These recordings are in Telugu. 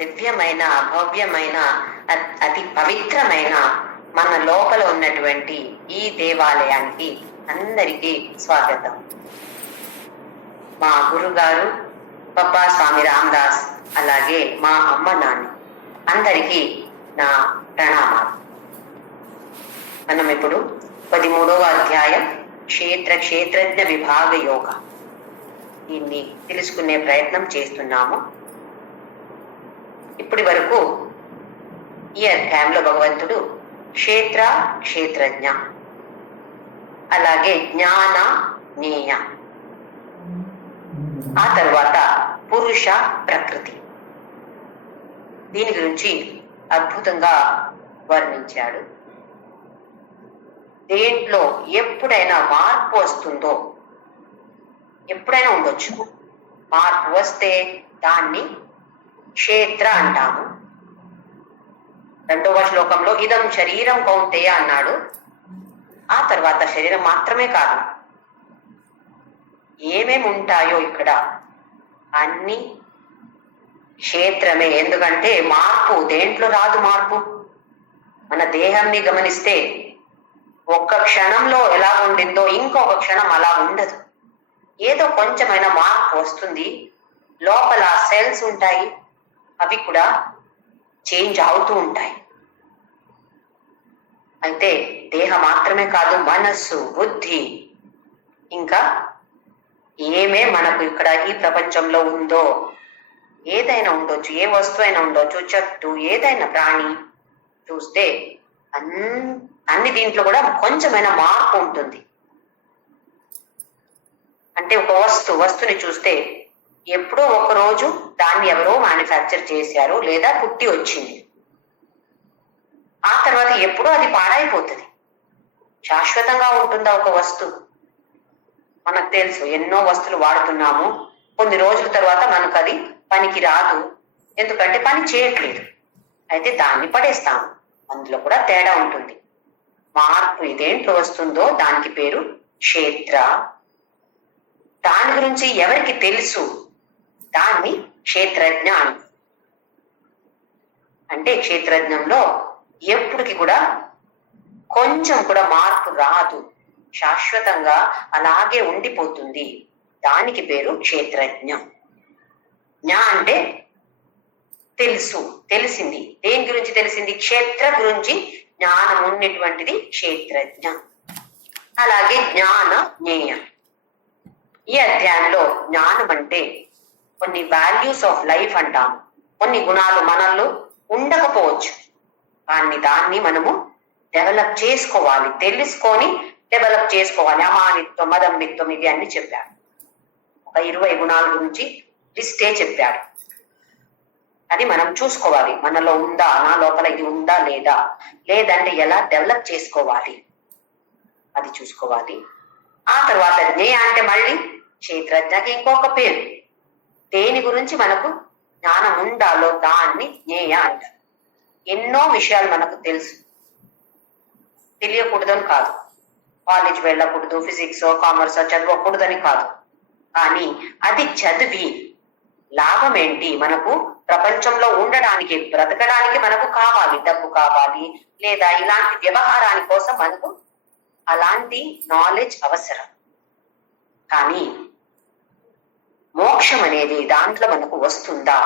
దివ్యమైన భవ్యమైన అతి పవిత్రమైన మన లోపల ఉన్నటువంటి ఈ దేవాలయానికి అందరికీ స్వాగతం. మా గురుగారు పప్పా స్వామి రామదాస్, అలాగే మా అమ్మ నాన్న అందరికీ నా ప్రణామాలు. మనం ఇప్పుడు 13వ అధ్యాయం క్షేత్రజ్ఞ విభాగ యోగ దీన్ని తెలుసుకునే ప్రయత్నం చేస్తున్నాము. ఇప్పటి వరకు ఈ అధ్యాయంలో భగవంతుడు క్షేత్రజ్ఞ, అలాగే జ్ఞాన జ్ఞేయ, ఆ తర్వాత పురుష ప్రకృతి దీని గురించి అద్భుతంగా వర్ణించాడు. దేంట్లో ఎప్పుడైనా మార్పు వస్తుందో, ఎప్పుడైనా ఉండొచ్చు, మార్పు వస్తే దాన్ని క్షేత్ర అంటాము. 2వ శ్లోకంలో ఇదం శరీరం కౌంతేయ అన్నాడు. ఆ తర్వాత శరీరం మాత్రమే కాదు, ఏమేమి ఉంటాయో ఇక్కడ అన్ని క్షేత్రమే. ఎందుకంటే మార్పు దేంట్లో రాదు. మార్పు మన దేహాన్ని గమనిస్తే ఒక్క క్షణంలో ఎలా ఉండిందో ఇంకొక క్షణం అలా ఉండదు. ఏదో కొంచెమైనా మార్పు వస్తుంది. లోపల సెల్స్ ఉంటాయి, అవి కూడా చేంజ్ అవుతూ ఉంటాయి. అయితే దేహం మాత్రమే కాదు, మనస్సు, బుద్ధి, ఇంకా ఏమే మనకు ఇక్కడ ఈ ప్రపంచంలో ఉందో ఏదైనా ఉండొచ్చు, ఏ వస్తువు అయినా ఉండొచ్చు, చెట్టు, ఏదైనా ప్రాణి చూస్తే అన్ని దీంట్లో కూడా కొంచెమైనా మార్పు ఉంటుంది. అంటే ఒక వస్తువుని చూస్తే ఎప్పుడో ఒక రోజు దాన్ని ఎవరో మ్యానుఫ్యాక్చర్ చేశారు లేదా పుట్టి వచ్చింది. ఆ తర్వాత ఎప్పుడో అది పాడైపోతుంది. శాశ్వతంగా ఉంటుందా ఒక వస్తువు? మనకు తెలుసు, ఎన్నో వస్తువులు వాడుతున్నాము, కొన్ని రోజుల తర్వాత మనకు అది పనికి రాదు, ఎందుకంటే పని చేయట్లేదు, అయితే దాన్ని పడేస్తాము. అందులో కూడా తేడా ఉంటుంది. మార్పు ఇదేంట్లో వస్తుందో దానికి పేరు క్షేత్ర. దాని గురించి ఎవరికి తెలుసు, దాన్ని క్షేత్రజ్ఞ అని. అంటే క్షేత్రజ్ఞంలో ఎప్పటికి కూడా కొంచెం కూడా మార్పు రాదు, శాశ్వతంగా అలాగే ఉండిపోతుంది. దానికి పేరు క్షేత్రజ్ఞ. జ్ఞ అంటే తెలుసు, తెలిసింది. దేని గురించి తెలిసింది? క్షేత్ర గురించి జ్ఞానం ఉన్నటువంటిది క్షేత్రజ్ఞ. అలాగే జ్ఞాన జ్ఞేయ. ఈ అధ్యాయంలో జ్ఞానం అంటే కొన్ని వాల్యూస్ ఆఫ్ లైఫ్ అంటాము. కొన్ని గుణాలు మనల్లో ఉండకపోవచ్చు, కానీ దాన్ని మనము డెవలప్ చేసుకోవాలి, తెలుసుకొని డెవలప్ చేసుకోవాలి. అమానిత్వం, మదంబిత్వం, ఇవి అన్ని చెప్పాడు. ఒక 20 గుణాల గురించి లిస్టే చెప్పాడు. అది మనం చూసుకోవాలి, మనలో ఉందా, నా లోపల ఇది ఉందా లేదా, లేదంటే ఎలా డెవలప్ చేసుకోవాలి, అది చూసుకోవాలి. ఆ తర్వాత జ్ఞేయ అంటే మళ్ళీ క్షేత్రజ్ఞకి ఇంకొక పేరు. దేని గురించి మనకు జ్ఞానం ఉండాలో దాన్ని జ్ఞేయ అంటారు. ఎన్నో విషయాలు మనకు తెలుసు, తెలియకూడదని కాదు, కాలేజ్ వెళ్ళకూడదు, ఫిజిక్స్ కామర్స్ చదవకూడదని కాదు, కానీ అది చదివి లాభం ఏంటి? మనకు ప్రపంచంలో ఉండడానికి, బ్రతకడానికి మనకు కావాలి, డబ్బు కావాలి, లేదా ఇలాంటి వ్యవహారాని కోసం మనకు అలాంటి నాలెడ్జ్ అవసరం. కానీ మోక్షం అనేది దాంట్లో మనకు వస్తుందా?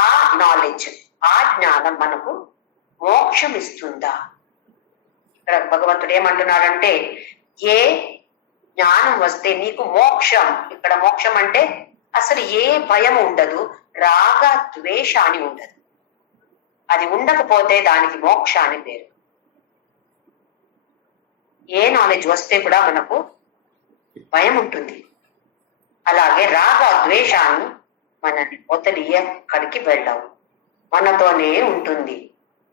ఆ నాలెడ్జ్, ఆ జ్ఞానం మనకు మోక్షం ఇస్తుందా? ఇక్కడ భగవంతుడు ఏమంటున్నాడంటే, ఏ జ్ఞానం వస్తే నీకు మోక్షం. ఇక్కడ మోక్షం అంటే అసలు ఏ భయం ఉండదు, రాగ ద్వేష అని ఉండదు. అది ఉండకపోతే దానికి మోక్ష అని పేరు. ఏ నాలెడ్జ్ వస్తే కూడా మనకు భయం ఉంటుంది. అలాగే రాగ ద్వేషాన్ని మనల్ని వదిలి ఎక్కడికి వెళ్ళవు, మనతోనే ఉంటుంది,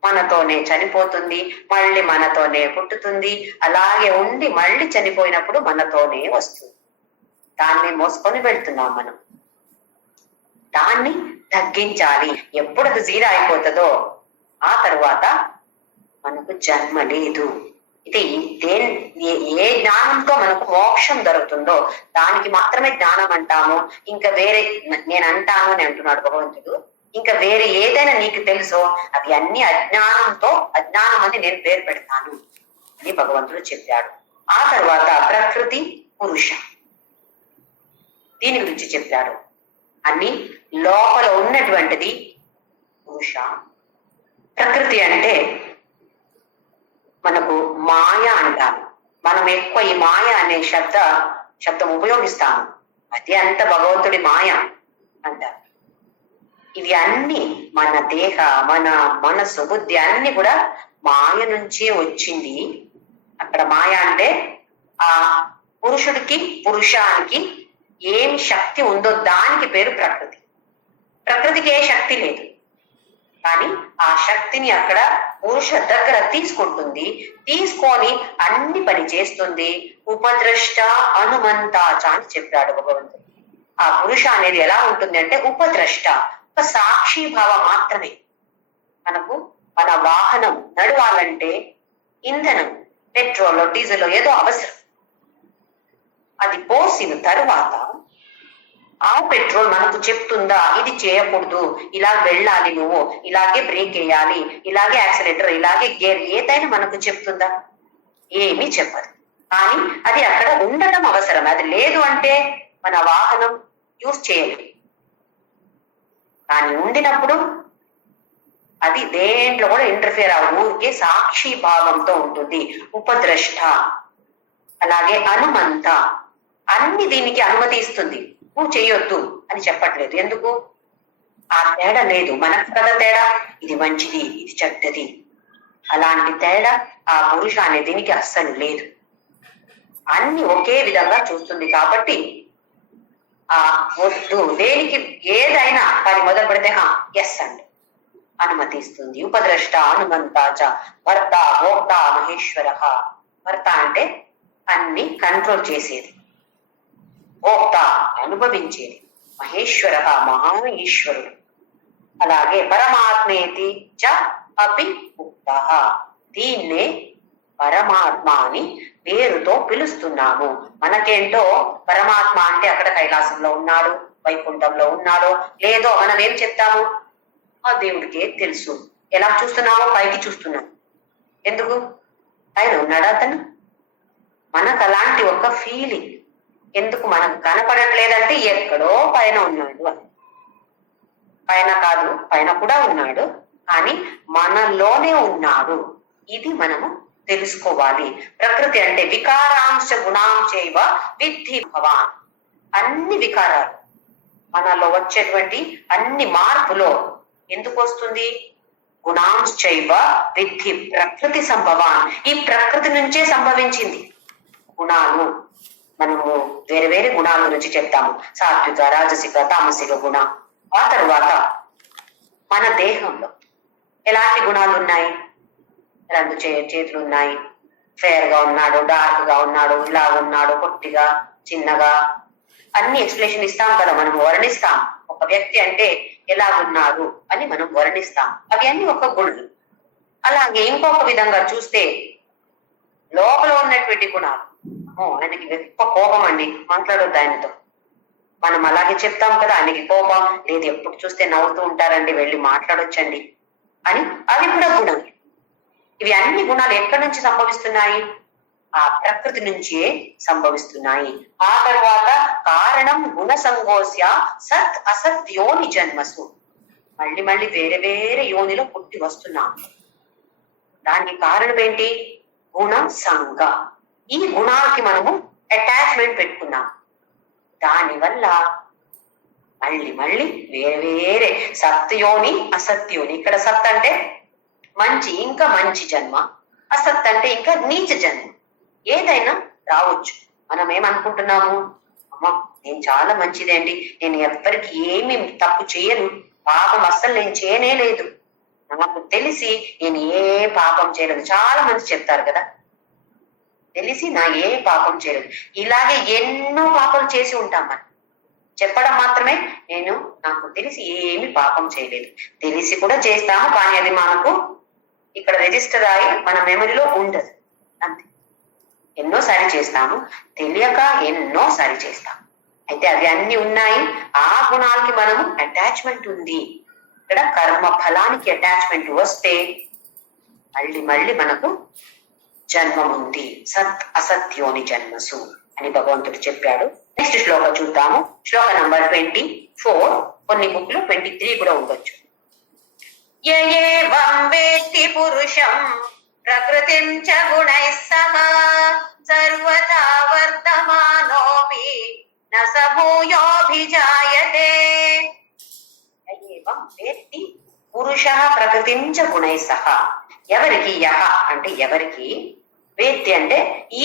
మనతోనే చనిపోతుంది, మళ్ళీ మనతోనే పుట్టుతుంది, అలాగే ఉండి మళ్ళీ చనిపోయినప్పుడు మనతోనే వస్తుంది. దాన్ని మోసుకొని వెళ్తున్నాం మనం. దాన్ని తగ్గించాలి. ఎప్పుడు అది 0 అయిపోతుందో ఆ తర్వాత మనకు జన్మ లేదు. ఇది ఏ జ్ఞానంతో మనకు మోక్షం దొరుకుతుందో దానికి మాత్రమే జ్ఞానం అంటాము. ఇంకా వేరే నేను అంటాను అని అంటున్నాడు భగవంతుడు. ఇంకా వేరే ఏదైనా నీకు తెలుసో అవి అన్ని అజ్ఞానం అని నేను పేరు పెడతాను అని భగవంతుడు చెప్పాడు. ఆ తర్వాత ప్రకృతి, పురుష దీని గురించి చెప్పాడు. అన్ని లోపల ఉన్నటువంటిది పురుష. ప్రకృతి అంటే మనకు మాయ అంటారు. మనం ఎక్కువ ఈ మాయ అనే శబ్దం ఉపయోగిస్తాము. అది అంత భగవంతుడి మాయ అంటారు. ఇవి అన్ని మన దేహ, మన మనసు, బుద్ధి అన్ని కూడా మాయ నుంచే వచ్చింది. అక్కడ మాయ అంటే ఆ పురుషుడికి, పురుషానికి ఏం శక్తి ఉందో దానికి పేరు ప్రకృతి. ప్రకృతికి ఏ శక్తి లేదు, కానీ ఆ శక్తిని అక్కడ పురుష దగ్గర తీసుకుంటుంది. తీసుకొని అన్ని పని చేస్తుంది. ఉపద్రష్ట అనుమంతాచ అని చెప్పాడు భగవంతుడు. ఆ పురుష అనేది ఎలా ఉంటుంది అంటే ఉపద్రష్ట, ఒక సాక్షి భావం మాత్రమే. మనకు మన వాహనం నడవాలంటే ఇంధనం, పెట్రోల్, డీజిల్ ఏదో అవసరం. అది పోసిన తరువాత ఆ పెట్రోల్ మనకు చెప్తుందా ఇది చేయకూడదు, ఇలా వెళ్ళాలి, నువ్వు ఇలాగే బ్రేక్ వేయాలి, ఇలాగే యాక్సిలేటర్, ఇలాగే గేర్, ఏదైనా మనకు చెప్తుందా? ఏమీ చెప్పదు. కానీ అది అక్కడ ఉండటం అవసరం. అది లేదు అంటే మన వాహనం యూజ్ చేయలేదు. కానీ ఉండినప్పుడు అది దేంట్లో కూడా ఇంటర్ఫియర్ ఊరికే సాక్షి భావంతో ఉంటుంది. ఉపద్రష్ట, అలాగే అనుమంత, అన్ని దీనికి అనుమతి ఇస్తుంది. నువ్వు చెయ్యొద్దు అని చెప్పట్లేదు. ఎందుకు? ఆ తేడా లేదు. మనకు కదా తేడా, ఇది మంచిది, ఇది చెడ్డది. అలాంటి తేడా ఆ పురుష అనే దీనికి అస్సలు లేదు. అన్ని ఒకే విధంగా చూస్తుంది. కాబట్టి ఆ వద్దు దేనికి ఏదైనా కానీ మొదలు పెడితే ఎస్ అండి అనుమతి ఇస్తుంది. ఉపద్రష్ట అనుమంతాచ భర్త భోక్త మహేశ్వర. భర్త అంటే అన్ని కంట్రోల్ చేసేది, భోక్త అనుభవించేది, మహేశ్వర మహా ఈశ్వరుడు. అలాగే పరమాత్మేతి చ అపి ఉక్త. దీన్నే పరమాత్మ అని పేరుతో పిలుస్తున్నాము. మనకేంటో పరమాత్మ అంటే అక్కడ కైలాసంలో ఉన్నాడు, వైకుంఠంలో ఉన్నాడో లేదో మనం ఏం చెప్తాము? ఆ దేవుడికే తెలుసు. ఎలా చూస్తున్నామో పైకి చూస్తున్నాం. ఎందుకు? ఆయన ఉన్నాడా అతను? మనకు అలాంటి ఒక ఫీలింగ్. ఎందుకు మనకు కనపడట్లేదంటే ఎక్కడో పైన ఉన్నాడు అని. పైన కాదు, పైన కూడా ఉన్నాడు, కానీ మనలోనే ఉన్నాడు. ఇది మనము తెలుసుకోవాలి. ప్రకృతి అంటే వికారాంశ గుణాంశైవ విద్ధి భవాన్. అన్ని వికారాలు మనలో వచ్చేటువంటి అన్ని మార్పులో ఎందుకు వస్తుంది? గుణాంశైవ విద్ధి ప్రకృతి సంభవాన్. ఈ ప్రకృతి నుంచే సంభవించింది గుణాలు. మనము వేరే వేరే గుణాల గురించి చెప్తాము. సాత్విక, రాజసిక, తామసిక గుణ. ఆ తర్వాత మన దేహంలో ఎలాంటి గుణాలు ఉన్నాయి? రెండు చేతులు ఉన్నాయి, ఫేర్ గా ఉన్నాడు, డార్క్ గా ఉన్నాడు, ఇలా ఉన్నాడు, పొట్టిగా, చిన్నగా, అన్ని ఎక్స్ప్లెనేషన్ ఇస్తాం కదా, మనం వర్ణిస్తాం. ఒక వ్యక్తి అంటే ఎలా ఉన్నాడు అని మనం వర్ణిస్తాం. అవి అన్ని ఒక గుణాలు. అలాగే ఇంకొక విధంగా చూస్తే లోపల ఉన్నటువంటి గుణాలు. ఆయనకి ఎక్కువ కోపం అండి, మాట్లాడొద్దు ఆయనతో. మనం అలాగే చెప్తాం కదా, ఆయనకి కోపం లేదు, ఎప్పుడు చూస్తే నవ్వుతూ ఉంటారండి, వెళ్ళి మాట్లాడొచ్చండి అని. అవి కూడా గుణాలు. ఇవి అన్ని గుణాలు ఎక్కడి నుంచి సంభవిస్తున్నాయి? ఆ ప్రకృతి నుంచే సంభవిస్తున్నాయి. ఆ తర్వాత కారణం గుణ సంగోస్య సత్ అసత్ యోని జన్మసు. మళ్ళీ మళ్ళీ వేరే వేరే యోనిలో పుట్టి వస్తున్నాం. దానికి కారణం ఏంటి? గుణ సంగ. ఈ గుణాలకి మనము అటాచ్మెంట్ పెట్టుకున్నాం. దానివల్ల మళ్ళీ మళ్ళీ వేరే వేరే సత్యోని అసత్యోని. ఇక్కడ సత్ అంటే మంచి, ఇంకా మంచి జన్మ. అసత్ అంటే ఇంకా నీచ జన్మ. ఏదైనా రావచ్చు. మనం ఏమనుకుంటున్నాము? అమ్మ నేను చాలా మంచిదేంటి, నేను ఎవ్వరికి ఏమి తప్పు చేయను, పాపం అస్సలు నేను చేయనే లేదు, నాకు తెలిసి నేను ఏ పాపం చేయలేదు. చాలా మంది చెప్తారు కదా, తెలిసి నా ఏ పాపం చేయలేదు. ఇలాగే ఎన్నో పాపాలు చేసి ఉంటాం. మనం చెప్పడం మాత్రమే, నాకు తెలిసి ఏమి పాపం చేయలేదు. తెలిసి కూడా చేస్తాము, కానీ అది మనకు ఇక్కడ రిజిస్టర్ అయి మన మెమరీలో ఉండదు. అంతే. ఎన్నోసారి చేస్తాము, తెలియక ఎన్నోసారి చేస్తాము. అయితే అవి అన్ని ఉన్నాయి. ఆ గుణాలకి మనము అటాచ్మెంట్ ఉంది. ఇక్కడ కర్మ ఫలానికి అటాచ్మెంట్ వస్తే మళ్ళీ మళ్ళీ మనకు జన్మం ఉంది. సత్ అసత్యోని జన్మసు అని భగవంతుడు చెప్పాడు. నెక్స్ట్ శ్లోకం చూద్దాము. శ్లోక నంబర్ 24. కొన్ని బుక్ లో 23 కూడా ఉండొచ్చు. యయేవం వేత్తి పురుషం ప్రకృతిం చ గుణైః సహ సర్వదా వర్తమానోపి న స భూయోభిజాయతే. యయేవం వేత్తి పురుషః ప్రకృతిం చ గుణైః సహ. ఎవరికి? యహ అంటే ఎవరికి, వేత్తి అంటే ఈ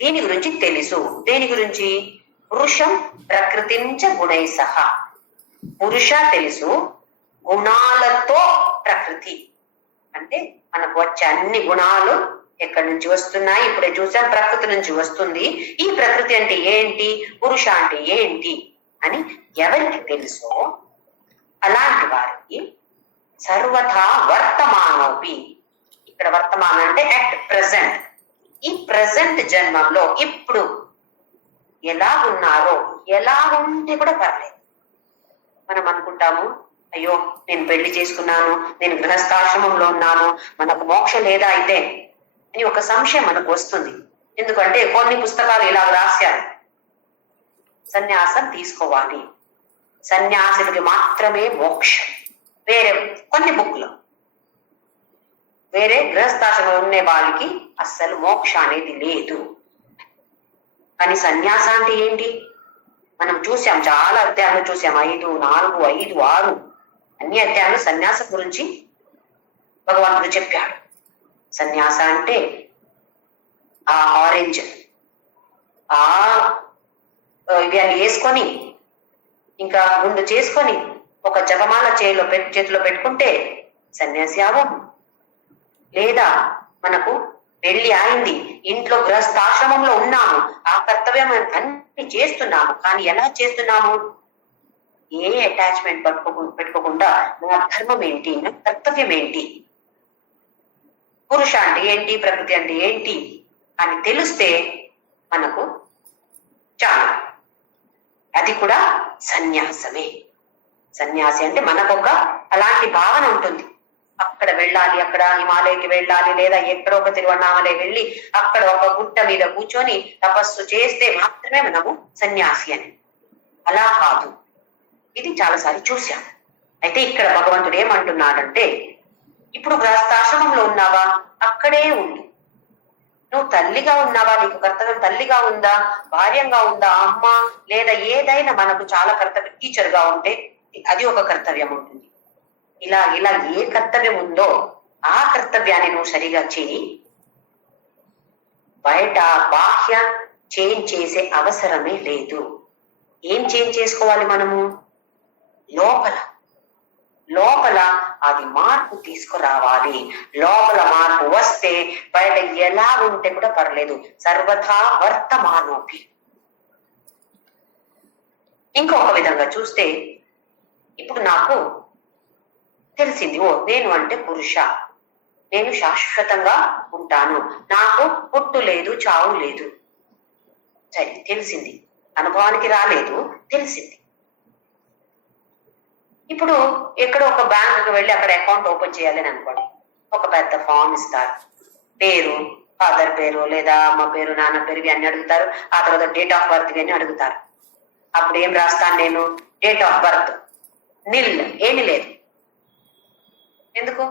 దీని గురించి తెలుసు. దేని గురించి? పురుషం ప్రకృతిం చ గుణైః సహ. పురుష తెలుసు, గుణాలతో ప్రకృతి అంటే మనకు వచ్చే అన్ని గుణాలు ఎక్కడి నుంచి వస్తున్నాయి? ఇప్పుడే చూసాం, ప్రకృతి నుంచి వస్తుంది. ఈ ప్రకృతి అంటే ఏంటి, పురుష అంటే ఏంటి అని ఎవరికి తెలుసో అలాంటి వారికి సర్వథా వర్తమానోపి. ఇక్కడ వర్తమానం అంటే అట్ ప్రెసెంట్, ఈ ప్రెసెంట్ జన్మంలో ఇప్పుడు ఎలా ఉన్నారో, ఎలా ఉంటే కూడా పర్లేదు. మనం అనుకుంటాము, అయ్యో నేను పెళ్లి చేసుకున్నాను, నేను గృహస్థాశ్రమంలో ఉన్నాను, మనకు మోక్షం లేదా అయితే అని ఒక సంశయం మనకు వస్తుంది. ఎందుకంటే కొన్ని పుస్తకాలు ఇలా రాశారు, సన్యాసం తీసుకోవాలి, సన్యాసుడికి మాత్రమే మోక్షం. వేరే కొన్ని బుక్లో వేరే గృహస్థాశ్రమంలో ఉండే వాళ్ళకి అస్సలు మోక్ష అనేది లేదు. కానీ సన్యాసం అంటే ఏంటి? మనం చూసాం, చాలా అధ్యాయాలు చూసాం, 5, 4, 5, 6 అన్ని అధ్యాయాలు సన్యాసం గురించి భగవంతుడు చెప్పాడు. సన్యాస అంటే ఆ ఆరెంజ్ ఇవన్నీ వేసుకొని ఇంకా గుండు చేసుకొని ఒక జపమాల చేతిలో పెట్టుకుంటే సన్యాసి అవ్వం. లేదా మనకు పెళ్లి అయింది, ఇంట్లో గృహస్థాశ్రమంలో ఉన్నాము, ఆ కర్తవ్యం అన్ని చేస్తున్నాము, కానీ ఎలా చేస్తున్నాము? ఏ అటాచ్మెంట్ పెట్టుకోకుండా నా ధర్మం ఏంటి, నా కర్తవ్యం ఏంటి, పురుష అంటే ఏంటి, ప్రకృతి అంటే ఏంటి అని తెలిస్తే మనకు చాలు. అది కూడా సన్యాసమే. సన్యాసి అంటే మనకొక అలాంటి భావన ఉంటుంది. అక్కడ వెళ్ళాలి, అక్కడ హిమాలయకి వెళ్ళాలి, లేదా ఎక్కడో ఒక తిరువన్నామలై వెళ్ళి అక్కడ ఒక గుట్ట మీద కూర్చొని తపస్సు చేస్తే మాత్రమే మనము సన్యాసి అని. అలా కాదు. ఇది చాలాసార్లు చూశాం. అయితే ఇక్కడ భగవంతుడు ఏమంటున్నాడంటే, ఇప్పుడు గృహస్థాశ్రమంలో ఉన్నావా, అక్కడే ఉండు. నువ్వు తల్లిగా ఉన్నావా, నీకు కర్తవ్యం తల్లిగా ఉందా, భార్యంగా ఉందా, అమ్మ లేదా ఏదైనా మనకు చాలా కర్తవ్యం, టీచర్ గా ఉంటే అది ఒక కర్తవ్యం ఉంటుంది. ఇలా ఇలా ఏ కర్తవ్యం ఉందో ఆ కర్తవ్యాన్ని నువ్వు సరిగా చేయి. బయట బాహ్య చేంజ్ చేసే అవసరమే లేదు. ఏం చేంజ్ చేసుకోవాలి మనము? లోపల అది మార్పు తీసుకురావాలి. లోపల మార్పు వస్తే బయట ఎలా ఉంటే కూడా పర్లేదు. సర్వథా వర్తమానోపి. ఇంకొక విధంగా చూస్తే, ఇప్పుడు నాకు తెలిసింది, ఓ నేను అంటే పురుష, నేను శాశ్వతంగా ఉంటాను, నాకు పుట్టు లేదు, చావు లేదు. సరే, తెలిసింది, అనుభవానికి రాలేదు, తెలిసింది. ఇప్పుడు ఎక్కడో ఒక బ్యాంకుకి వెళ్ళి అక్కడ అకౌంట్ ఓపెన్ చేయాలని అనుకోండి. ఒక పెద్ద ఫామ్ ఇస్తారు, పేరు, ఫాదర్ పేరు లేదా అమ్మ పేరు, నాన్న పేరు ఇవన్నీ అడుగుతారు. ఆ తర్వాత డేట్ ఆఫ్ బర్త్ ఇవన్నీ అడుగుతారు. అప్పుడు ఏం రాస్తాను నేను? డేట్ ఆఫ్ బర్త్ నిల్, ఏమీ లేదు. ఎందుకు?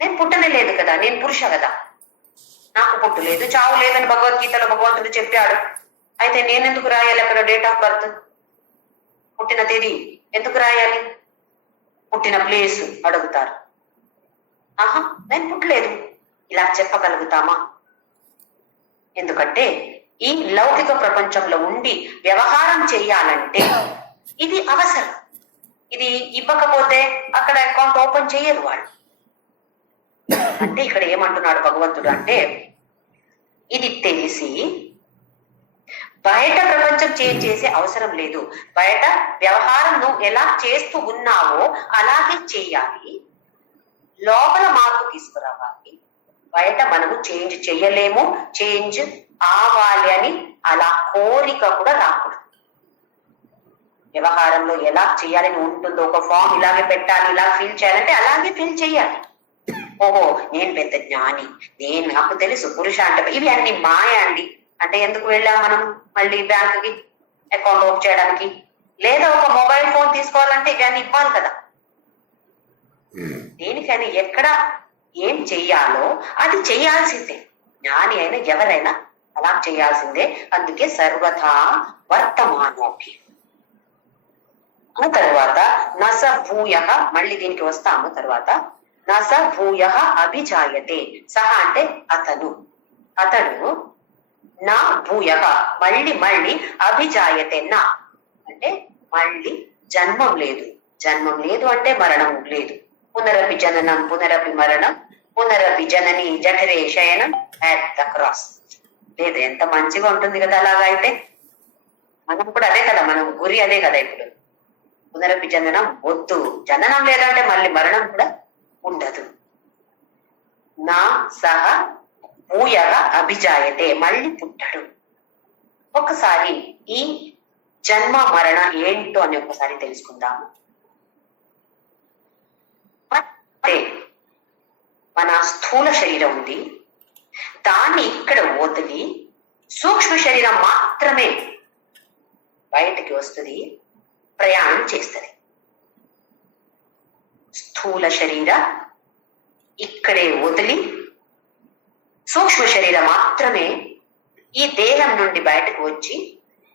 నేను పుట్టనే లేదు కదా, నేను పురుష కదా, నాకు పుట్టు లేదు, చావు లేదని భగవద్గీతలో భగవంతుడు చెప్పాడు. అయితే నేనెందుకు రాయాలి అక్కడ డేట్ ఆఫ్ బర్త్? పుట్టిన తేదీ ఎందుకు రాయాలి? పుట్టిన ప్లేస్ అడుగుతారు. ఆహా, నేను పుట్టలేదు ఇలా చెప్పగలుగుతామా? ఎందుకంటే ఈ లౌకిక ప్రపంచంలో ఉండి వ్యవహారం చేయాలంటే ఇది అవసరం. ఇది ఇవ్వకపోతే అక్కడ అకౌంట్ ఓపెన్ చేయరు వాళ్ళు. అంటే ఇక్కడ ఏమంటున్నాడు భగవంతుడు అంటే, ఇది తెలిసి బయట ప్రపంచం చేంజ్ చేసే అవసరం లేదు. బయట వ్యవహారం నువ్వు ఎలా చేస్తూ ఉన్నావో అలాగే చేయాలి. లోపల మార్పు తీసుకురావాలి. బయట మనము చేంజ్ చేయలేము, చేంజ్ అవ్వాలి అని అలా కోరిక కూడా రాకూడదు. వ్యవహారంలో ఎలా చేయాలని ఉంటుందో, ఒక ఫామ్ ఇలాగే పెట్టాలి, ఇలా ఫిల్ చేయాలంటే అలాగే ఫిల్ చేయాలి. ఓహో నేను పెద్ద జ్ఞాని, నేను నాకు తెలుసు పురుష అంటే ఇవి అన్ని మాయ అండి అంటే ఎందుకు వెళ్ళాం మనం మళ్ళీ బ్యాంకుకి అకౌంట్ ఓపెన్ చేయడానికి? లేదా ఒక మొబైల్ ఫోన్ తీసుకోవాలంటే ఇవన్నీ ఇవ్వాలి కదా. దేనికని ఎక్కడ ఏం చెయ్యాలో అది చెయ్యాల్సిందే. జ్ఞాని అయినా ఎవరైనా అలా చేయాల్సిందే. అందుకే సర్వథా వర్తమానోపి. ఆ తర్వాత నస భూయ, మళ్ళీ దీనికి వస్తాము తర్వాత. నస భూయ అభిజాయతే, సహ అంటే అతను, అతడు నా భూయ మళ్ళీ మళ్ళీ అభిజాయతే, నా అంటే మళ్ళీ జన్మం లేదు. జన్మం లేదు అంటే మరణం లేదు. పునరపి జననం పునరపి మరణం పునరపి జనని జఠరే శయనం అట్ ద క్రాస్. లేదు ఎంత మంచిగా ఉంటుంది కదా అలాగా అయితే. మనం కూడా అదే కదా, మనం గురి అదే కదా. ఇప్పుడు పునరపి జననం వద్దు, జననం లేదంటే మళ్ళీ మరణం కూడా ఉండదు. నా సహ భూయగా అభిజాయతే, మళ్ళీ పుట్టడు. ఒకసారి ఈ జన్మ మరణ ఏంటో అని ఒకసారి తెలుసుకుందాము. మన స్థూల శరీరం ఉంది, దాన్ని ఇక్కడ వదిలి సూక్ష్మ శరీరం మాత్రమే బయటికి వస్తుంది, ప్రయాణం చేస్తుంది. స్థూల శరీర ఇక్కడే వదిలి సూక్ష్మ శరీరం మాత్రమే ఈ దేహం నుండి బయటకు వచ్చి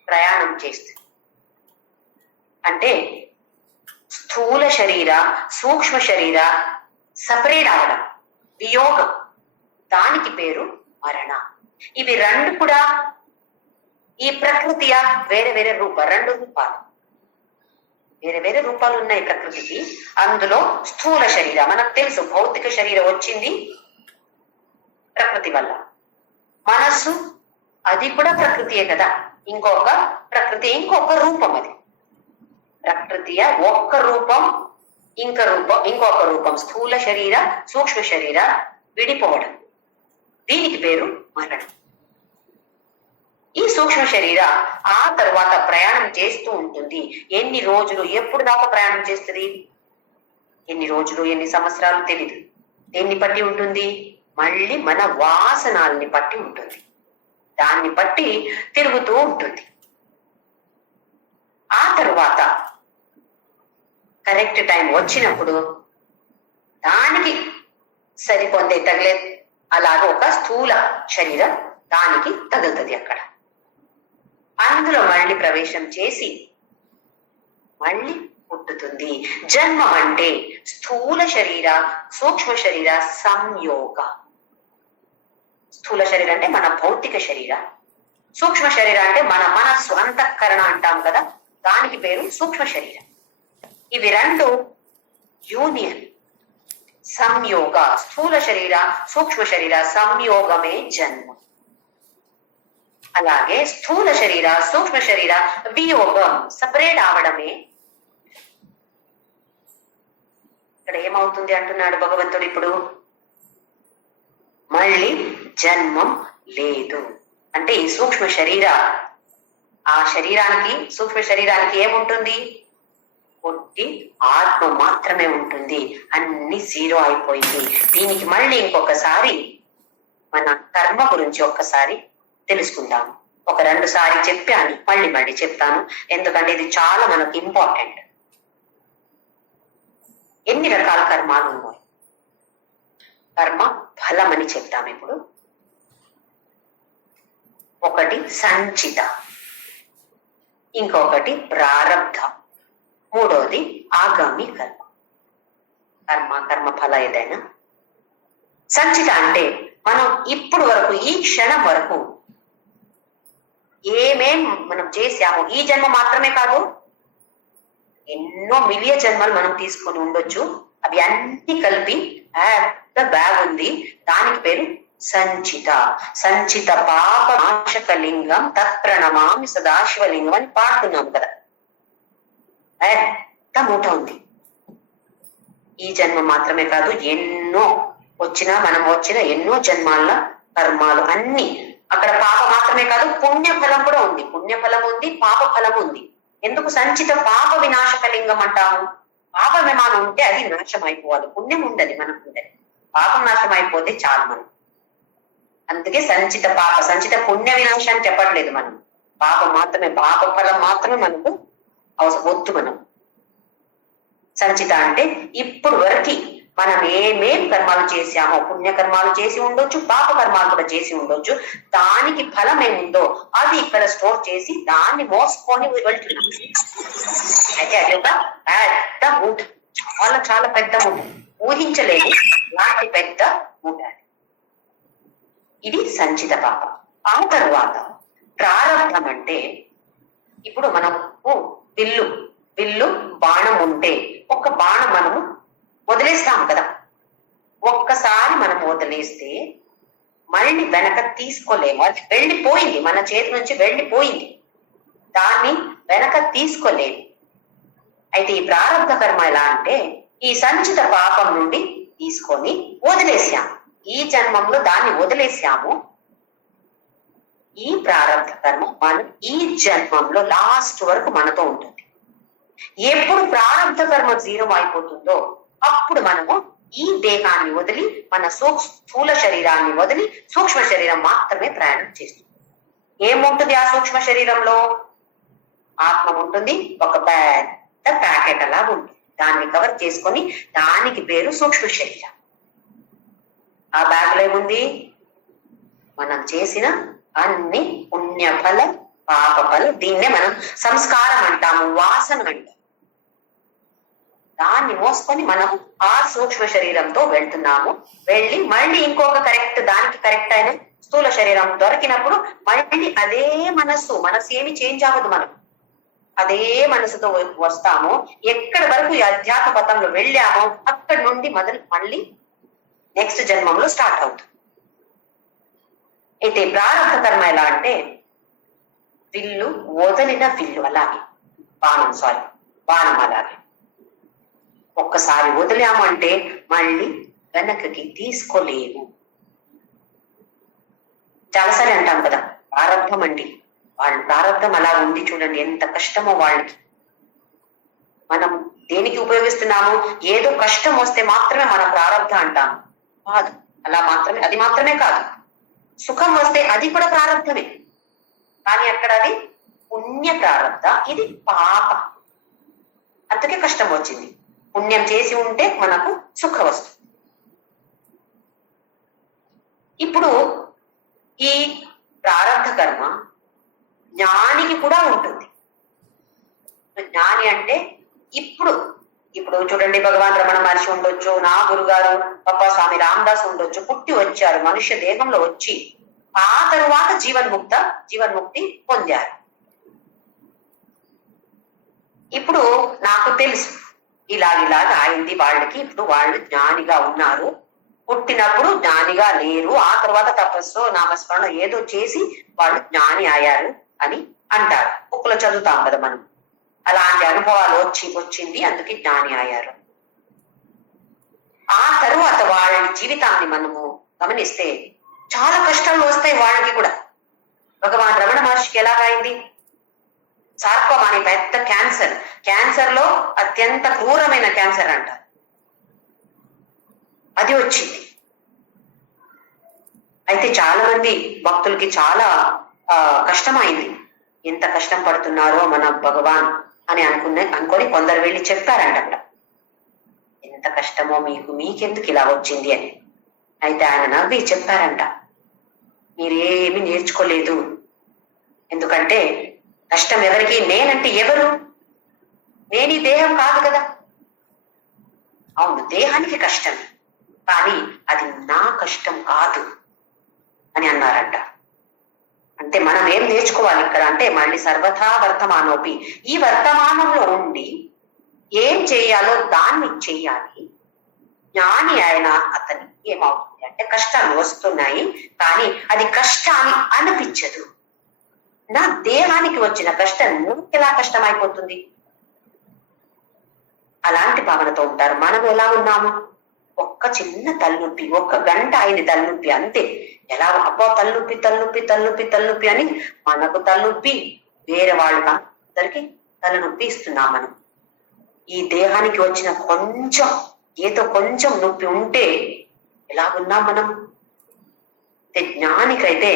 ప్రయాణం చేస్తుంది. అంటే స్థూల శరీర సూక్ష్మ శరీర సపరేట్ అవడం, వియోగం, దానికి పేరు మరణ. ఇవి రెండు కూడా ఈ ప్రకృతియ వేరే వేరే రెండు రూపాలు, వేరే వేరే రూపాలు ఉన్నాయి ప్రకృతికి. అందులో స్థూల శరీరం మనకు తెలుసు, భౌతిక శరీరం వచ్చింది ప్రకృతి వల్ల. మనస్సు అది కూడా ప్రకృతియే కదా, ఇంకొక ప్రకృతి, ఇంకొక రూపం. అది ప్రకృతియ ఒక్క రూపం, ఇంకొక రూపం. స్థూల శరీర సూక్ష్మ శరీర విడిపోవడం, దీనికి పేరు మరణం. ఈ సూక్ష్మ శరీర ఆ తర్వాత ప్రయాణం చేస్తూ ఉంటుంది. ఎన్ని రోజులు ఎప్పుడు దాకా ప్రయాణం చేస్తుంది, ఎన్ని రోజులు ఎన్ని సంవత్సరాలు తెలీదు. దేన్ని బట్టి ఉంటుంది? మళ్ళీ మన వాసనాల్ని బట్టి ఉంటుంది, దాన్ని బట్టి తిరుగుతూ ఉంటుంది. ఆ తరువాత కరెక్ట్ టైం వచ్చినప్పుడు దానికి సరిపొందే తగిలే అలాగే ఒక స్థూల శరీరం దానికి తగులుతుంది. అక్కడ అందులో మళ్ళీ ప్రవేశం చేసి మళ్ళీ పుట్టుతుంది. జన్మ అంటే స్థూల శరీర సూక్ష్మ శరీర సంయోగ. స్థూల శరీరం అంటే మన భౌతిక శరీర, సూక్ష్మ శరీరం అంటే మన మనస్సు అంతఃకరణ అంటాం కదా, దానికి పేరు సూక్ష్మ శరీరం. ఇవి రెండు యూనియన్, సంయోగ. స్థూల శరీర సూక్ష్మ శరీర సంయోగమే జన్మ. అలాగే స్థూల శరీర సూక్ష్మ శరీర వియోగం, సపరేట్ అవడమే. ఇక్కడ ఏమవుతుంది అంటున్నాడు భగవంతుడు, ఇప్పుడు మళ్ళీ జన్మం లేదు. అంటే ఈ సూక్ష్మ శరీర ఆ శరీరానికి సూక్ష్మ శరీరానికి ఏముంటుంది? ఒట్టి ఆత్మ మాత్రమే ఉంటుంది. అన్ని జీరో అయిపోయింది. దీనికి మళ్ళీ ఇంకొకసారి మన కర్మ గురించి ఒక్కసారి తెలుసుకుందాం. ఒక 2 సార్లు చెప్పాను, మళ్ళీ చెప్తాను, ఎందుకంటే ఇది చాలా మనకు ఇంపార్టెంట్. ఎన్ని రకాల కర్మాలు ఉన్నాయి? కర్మ ఫలం అని చెప్తాం ఇప్పుడు. ఒకటి సంచిత, ఇంకొకటి ప్రారబ్ధ, మూడోది ఆగామి కర్మ. కర్మ ఫల ఏదైనా. సంచిత అంటే మనం ఇప్పుడు వరకు ఈ క్షణం వరకు ఏమేం మనం చేశాము, ఈ జన్మ మాత్రమే కాదు, ఎన్నో మిలియన్ జన్మలు మనం తీసుకొని ఉండొచ్చు. అవి అన్ని కలిపి పెద్ద బ్యాగ్ ఉంది, దానికి పేరు సంచిత. సంచిత పాప నాశక లింగం తత్ప్రణమామి సదాశివలింగం అని పాడుతున్నాం కదా. పెద్ద మూట ఉంది. ఈ జన్మ మాత్రమే కాదు, ఎన్నో మనం వచ్చిన ఎన్నో జన్మాల కర్మాలు అన్ని. అక్కడ పాప మాత్రమే కాదు, పుణ్యఫలం కూడా ఉంది. పుణ్యఫలం ఉంది, పాప ఫలం ఉంది. ఎందుకు సంచిత పాప వినాశకలింగం అంటాము? పాపం ఏమైనా ఉంటే అది నాశనం అయిపోవాలి, పుణ్యం ఉండదు మనకు ఉండదు. పాపం నాశనం అయిపోతే చాలు మనం. అందుకే సంచిత పాప, సంచిత పుణ్య వినాశాన్ని చెప్పట్లేదు మనం. పాపం మాత్రమే, పాప ఫలం మాత్రమే మనకు వద్దు. మనం సంచిత అంటే ఇప్పుడు వరకు మనం ఏమేం కర్మాలు చేశామో, పుణ్యకర్మాలు చేసి ఉండొచ్చు, పాప కర్మాలు కూడా చేసి ఉండొచ్చు, దానికి ఫలం ఏముందో అది ఇక్కడ స్టోర్ చేసి దాన్ని మోసుకొని వెళ్తున్నాం. అయితే అది ఒక పెద్ద మూట, చాలా చాలా పెద్ద మూట, ఊహించలేదు లాంటి పెద్ద మూట. ఇది సంచిత పాప. ఆ తరువాత ప్రారంభం అంటే ఇప్పుడు మనము విల్లు బాణం ఉంటే ఒక బాణం మనము వదిలేస్తాం కదా. ఒక్కసారి మనం వదిలేస్తే మళ్ళీ వెనక తీసుకోలేము, అది వెళ్ళిపోయింది, మన చేతి నుంచి వెళ్ళిపోయింది, దాన్ని వెనక తీసుకోలేము. అయితే ఈ ప్రారంభ కర్మ ఎలా అంటే ఈ సంచిత పాపం నుండి తీసుకొని వదిలేసాము, ఈ జన్మంలో దాన్ని వదిలేసాము. ఈ ప్రారంభ కర్మ మనం ఈ జన్మంలో లాస్ట్ వరకు మనతో ఉంటుంది. ఎప్పుడు ప్రారంభ కర్మ 0 అయిపోతుందో అప్పుడు మనము ఈ దేహాన్ని వదిలి మన స్థూల శరీరాన్ని వదిలి సూక్ష్మ శరీరం మాత్రమే ప్రయాణం చేస్తుంది. ఏముంటుంది ఆ సూక్ష్మ శరీరంలో? ఆత్మ ఉంటుంది, ఒక పెద్ద ప్యాకెట్ అలా ఉంటుంది, దాన్ని కవర్ చేసుకొని దానికి పేరు సూక్ష్మ శరీరం. ఆ బ్యాగ్ లో ఏముంది? మనం చేసిన అన్ని పుణ్యఫల పాపఫల, దీన్నే మనం సంస్కారం అంటాము, వాసన అంటాము. దాన్ని మోసుకొని మనం ఆ సూక్ష్మ శరీరంతో వెళ్తున్నాము. వెళ్ళి మళ్ళీ ఇంకొక దానికి కరెక్ట్ అయిన స్థూల శరీరం దొరికినప్పుడు మళ్ళీ అదే మనస్సు ఏమి చేంజ్ అవ్వదు, మనం అదే మనసుతో వస్తాము. ఎక్కడి వరకు ఈ అధ్యాత్మ పథంలో వెళ్ళామో అక్కడి నుండి మళ్ళీ నెక్స్ట్ జన్మంలో స్టార్ట్ అవుతుంది. అయితే ప్రారంభ కర్మ ఎలా అంటే వదిలిన విల్లు అలాగే, బాణం అలాగే ఒక్కసారి వదిలాము అంటే మళ్ళీ వెనక్కి తీసుకోలేము. చాలాసారి అంటాం కదా, ప్రారంభం అండి, వాళ్ళ ప్రారంభం అలా ఉంది చూడండి, ఎంత కష్టమో వాళ్ళకి. మనం దేనికి ఉపయోగిస్తున్నాము? ఏదో కష్టం వస్తే మాత్రమే మన ప్రారంభం అంటాము. కాదు, అది మాత్రమే కాదు. సుఖం వస్తే అది కూడా ప్రారంభమే, కానీ అక్కడ అది పుణ్య ప్రారంభ, ఇది పాప, అందుకే కష్టం వచ్చింది. పుణ్యం చేసి ఉంటే మనకు సుఖ వస్తుంది. ఇప్పుడు ఈ ప్రారంభ కర్మ జ్ఞానికి కూడా ఉంటుంది. జ్ఞాని అంటే ఇప్పుడు చూడండి, భగవాన్ రమణ మహర్షి ఉండొచ్చు, నా గురుగారు పప్పా స్వామి రామదాస్ ఉండొచ్చు, పుట్టి వచ్చారు మనుష్య దేహంలో వచ్చి, ఆ తరువాత జీవన్ముక్తి పొందారు. ఇప్పుడు నాకు తెలుసు ఇలాగ అయింది వాళ్ళకి, ఇప్పుడు వాళ్ళు జ్ఞానిగా ఉన్నారు, పుట్టినప్పుడు జ్ఞానిగా లేరు, ఆ తర్వాత తపస్సు నామస్మరణ ఏదో చేసి వాళ్ళు జ్ఞాని అయ్యారు అని అంటారు. బుక్కులో చదువుతాం కదా మనం, అలాంటి అనుభవాలు వచ్చింది అందుకే జ్ఞాని అయ్యారు. ఆ తరువాత వాళ్ళ జీవితాన్ని మనము గమనిస్తే చాలా కష్టాలు వస్తాయి వాళ్ళకి కూడా. భగవాన్ రమణ మహర్షికి ఎలాగైంది? సార్కోమా అనే పెద్ద క్యాన్సర్ లో అత్యంత క్రూరమైన క్యాన్సర్ అంట, అది వచ్చింది. అయితే చాలా మంది భక్తులకి చాలా కష్టమైంది. ఎంత కష్టం పడుతున్నారో మన భగవాన్ అని అనుకొని కొందరు వెళ్ళి చెప్పారంట అక్కడ, ఎంత కష్టమో మీకెందుకు ఇలా వచ్చింది అని. అయితే ఆయన నవ్వి చెప్పారంట, మీరేమి నేర్చుకోలేదు, ఎందుకంటే కష్టం ఎవరికి? నేనంటే ఎవరు? నేను ఈ దేహం కాదు కదా. అవును, దేహానికి కష్టం, కానీ అది నా కష్టం కాదు అని అన్నారంట. అంటే మనం ఏం నేర్చుకోవాలి ఇక్కడ అంటే మళ్ళీ సర్వథా వర్తమానోపి, ఈ వర్తమానంలో ఉండి ఏం చేయాలో దాన్ని చెయ్యాలి. జ్ఞాని ఆయన అతనికి ఏమవుతుంది అంటే కష్టాలు వస్తున్నాయి, కానీ అది కష్టాన్ని అనిపించదు. నా దేహానికి వచ్చిన కష్టం ఎలా కష్టం అయిపోతుంది? అలాంటి భావనతో ఉంటారు. మనం ఎలా ఉన్నాము? ఒక్క చిన్న తలనొప్పి, 1 గంట అయింది తలనొప్పి అంతే, ఎలా అబ్బో తలనొప్పి అని మనకు తలనొప్పి, వేరే వాళ్ళకి అందరికి తలనొప్పి ఇస్తున్నాం మనం. ఈ దేహానికి వచ్చిన కొంచెం నొప్పి ఉంటే ఎలాగున్నాం మనం? జ్ఞానికైతే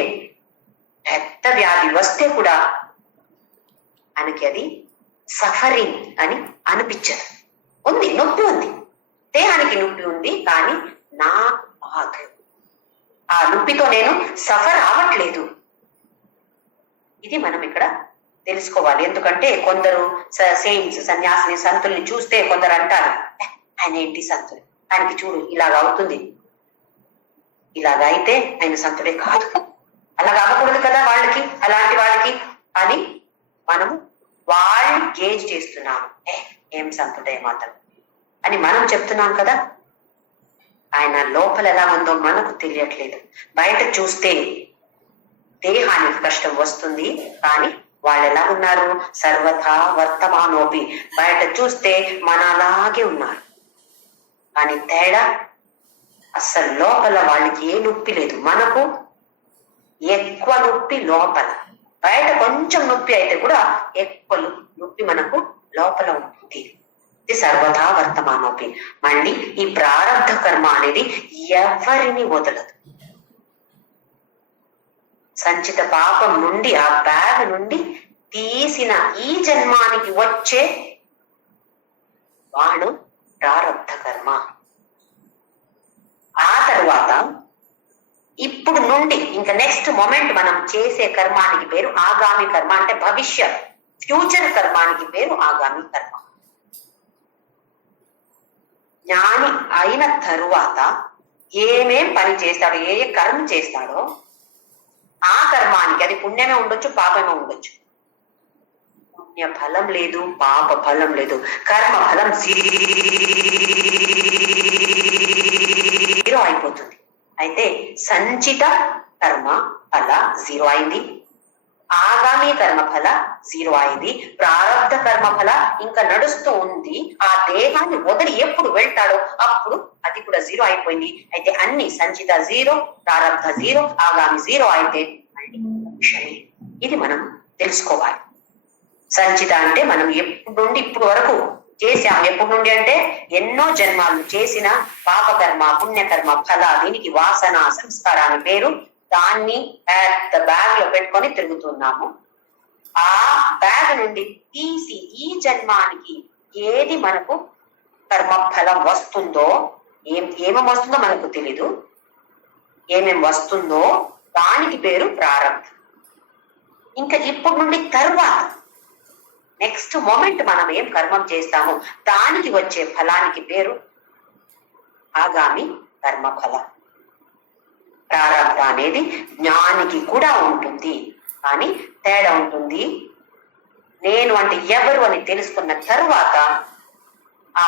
పెద్ద వ్యాధి వస్తే కూడా ఆయనకి అది సఫరింగ్ అని అనిపించదు. నొప్పి ఉంది, దేహానికి నొప్పి ఉంది, కానీ నా బాధ, ఆ నొప్పితో నేను సఫర్ అవ్వట్లేదు. ఇది మనం ఇక్కడ తెలుసుకోవాలి. ఎందుకంటే కొందరు సెయింట్స్, సన్యాసిని, సంతుల్ని చూస్తే కొందరు అంటారు, ఆయన ఏంటి సంతులు, ఆయనకి చూడు ఇలాగ అవుతుంది, ఇలాగ అయితే ఆయన సంతుడే కాదు, అలాగ అవ్వకూడదు కదా వాళ్ళకి, అలాంటి వాళ్ళకి అని మనము వాళ్ళు గేజ్ చేస్తున్నాము. ఏం సంతుడే మాత్రం అని మనం చెప్తున్నాం కదా. ఆయన లోపల ఎలా ఉందో మనకు తెలియట్లేదు. బయట చూస్తే దేహానికి కష్టం వస్తుంది, కానీ వాళ్ళు ఎలా ఉన్నారు? సర్వథా వర్తమానోపి. బయట చూస్తే మన అలాగే ఉన్నారు, కానీ తేడా అస్సలు లోపల వాళ్ళకి ఏ నొప్పి లేదు. మనకు ఎక్కువ నొప్పి లోపల, బయట కొంచెం నొప్పి అయితే కూడా ఎక్కువ నొప్పి మనకు లోపల ఉంటుంది. ఇది సర్వథా వర్తమానోపి. మళ్ళీ ఈ ప్రారంధ కర్మ అనేది ఎవరిని వదలదు. సంచిత పాపం నుండి, ఆ బ్యాగ్ నుండి తీసిన ఈ జన్మానికి వచ్చే వాడు ప్రారంధ కర్మ. ఆ తరువాత ఇప్పుడు నుండి ఇంకా నెక్స్ట్ మొమెంట్ మనం చేసే కర్మానికి పేరు ఆగామి కర్మ. అంటే భవిష్యత్, ఫ్యూచర్ కర్మానికి పేరు ఆగామి కర్మ. జ్ఞాని అయిన తరువాత ఏమేం పని చేస్తాడో, ఏ కర్మ చేస్తాడో ఆ కర్మానికి, అది పుణ్యమే ఉండొచ్చు, పాపమే ఉండొచ్చు. పుణ్య ఫలం లేదు, పాప ఫలం లేదు, కర్మ ఫలం జీరో అయిపోతుంది. అయితే సంచిత కర్మ ఫల జీరో అయింది, ఆగామి కర్మ ఫల జీరో అయింది, ప్రారంధ కర్మ ఫల ఇంకా నడుస్తూ ఉంది. ఆ దేహాన్ని వదిలి ఎప్పుడు వెళ్తాడో అప్పుడు అది కూడా జీరో అయిపోయింది. అయితే అన్ని సంచిత జీరో, ప్రారంధ జీరో, ఆగామి జీరో అయితే మళ్ళీ మోక్షమే. ఇది మనం తెలుసుకోవాలి. సంచిత అంటే మనం ఎప్పుడు నుండి ఇప్పుడు వరకు చేశాం. ఎప్పటి నుండి అంటే ఎన్నో జన్మాలు చేసిన పాపకర్మ, పుణ్యకర్మ ఫల, దీనికి వాసన, సంస్కారాన్ని పేరు. దాన్ని పెద్ద బ్యాగ్ లో పెట్టుకొని తిరుగుతున్నాము. ఆ బ్యాగ్ నుండి తీసి ఈ జన్మానికి ఏది మనకు కర్మ ఫలం వస్తుందో, ఏమేమి వస్తుందో మనకు తెలీదు, ఏమేమి వస్తుందో దానికి పేరు ప్రారంభం. ఇంకా ఇప్పుడు నుండి తర్వాత నెక్స్ట్ మొమెంట్ మనం ఏం కర్మం చేస్తామో దానికి వచ్చే ఫలానికి పేరు ఆగామి కర్మ ఫల. ప్రారంభ అనేది జ్ఞానికి కూడా ఉంటుంది, కానీ తేడా ఉంటుంది. నేను అంటే ఎవరు అని తెలుసుకున్న తరువాత ఆ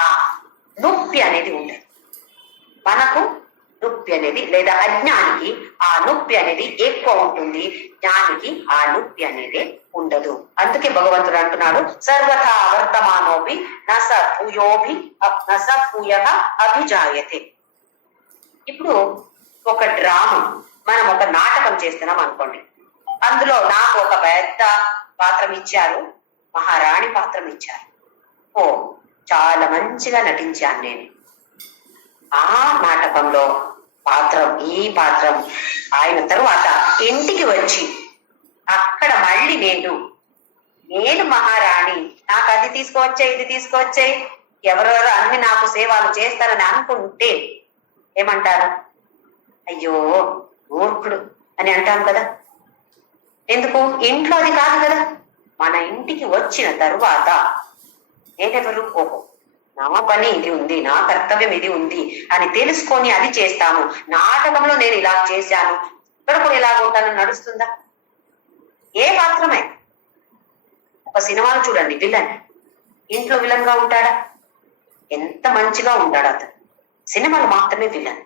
నొప్పి అనేది ఉండదు. మనకు నొప్పి అనేది, లేదా అజ్ఞానికి ఆ నొప్పి అనేది ఎక్కువ ఉంటుంది, జ్ఞానికి ఆ నొప్పి అనేది ఉండదు. అందుకే భగవంతుడు అంటున్నాడు, సర్వథా వర్తమానోపి నస భూయోభి నస భూయ అభిజాయతే. ఇప్పుడు ఒక డ్రామా, మనం ఒక నాటకం చేస్తున్నాం అనుకోండి. అందులో నాకు ఒక పెద్ద పాత్రం ఇచ్చారు, మహారాణి పాత్రం ఇచ్చారు. చాలా మంచిగా నటించాను నేను. ఆ నాటకంలో ఈ పాత్రం అయిన తరువాత ఇంటికి వచ్చి అక్కడ మళ్ళీ నేను మహారాణి, నాకు అది తీసుకువచ్చాయి, ఇది తీసుకువచ్చాయి, ఎవరెవరు అన్ని నాకు సేవలు చేస్తారని అనుకుంటే ఏమంటారు? అయ్యో మూర్ఖుడు అని అంటాం కదా. ఎందుకు? ఇంట్లో అది కాదు కదా. మన ఇంటికి వచ్చిన తరువాత నేనెవరు? నా పని ఇది ఉంది, నా కర్తవ్యం ఇది ఉంది అని తెలుసుకొని అది చేస్తాము. నాటకంలో నేను ఇలా చేశాను, ఇక్కడ కూడా ఇలాగ ఉంటాను నడుస్తుందా? ఏ పాత్రమే. ఒక సినిమాలు చూడండి, విలన్ ఇంట్లో విలన్ గా ఉంటాడా? ఎంత మంచిగా ఉంటాడు అతను, సినిమాలు మాత్రమే విలన్.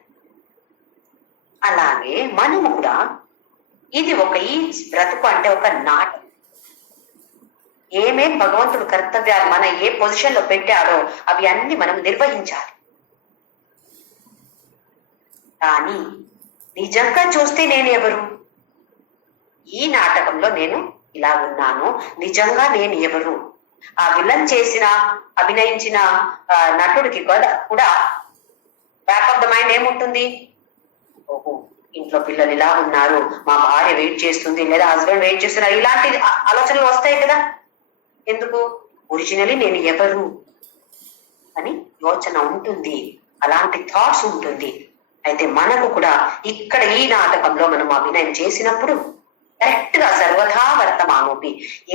అలాగే మనము కూడా ఇది ఈ బ్రతుకు అంటే ఒక నాటకం. ఏమేం భగవంతుడు కర్తవ్యాలు మన ఏ పొజిషన్ లో పెట్టాడో అవి అన్ని మనం నిర్వహించాలి. కానీ నిజంగా చూస్తే నేను ఎవరు? ఈ నాటకంలో నేను ఇలా ఉన్నాను, నిజంగా నేను ఎవరు? ఆ విలన్ చేసిన అభినయించిన నటుడికి కూడా బ్యాక్ ఆఫ్ ద మైండ్ ఏముంటుంది? ఓహో, ఇంట్లో పిల్లలు ఇలా ఉన్నారు, మా భార్య వెయిట్ చేస్తుంది, లేదా హస్బెండ్ వెయిట్ చేస్తున్నారు, ఇలాంటి ఆలోచనలు వస్తాయి కదా. ఎందుకు? ఒరిజినలీ నేను ఎవరు అని యోచన ఉంటుంది, అలాంటి థాట్స్ ఉంటుంది. అయితే మనకు కూడా ఇక్కడ ఈ నాటకంలో మనం అభినయం చేసినప్పుడు కరెక్ట్ గా సర్వథా వర్తమానోపి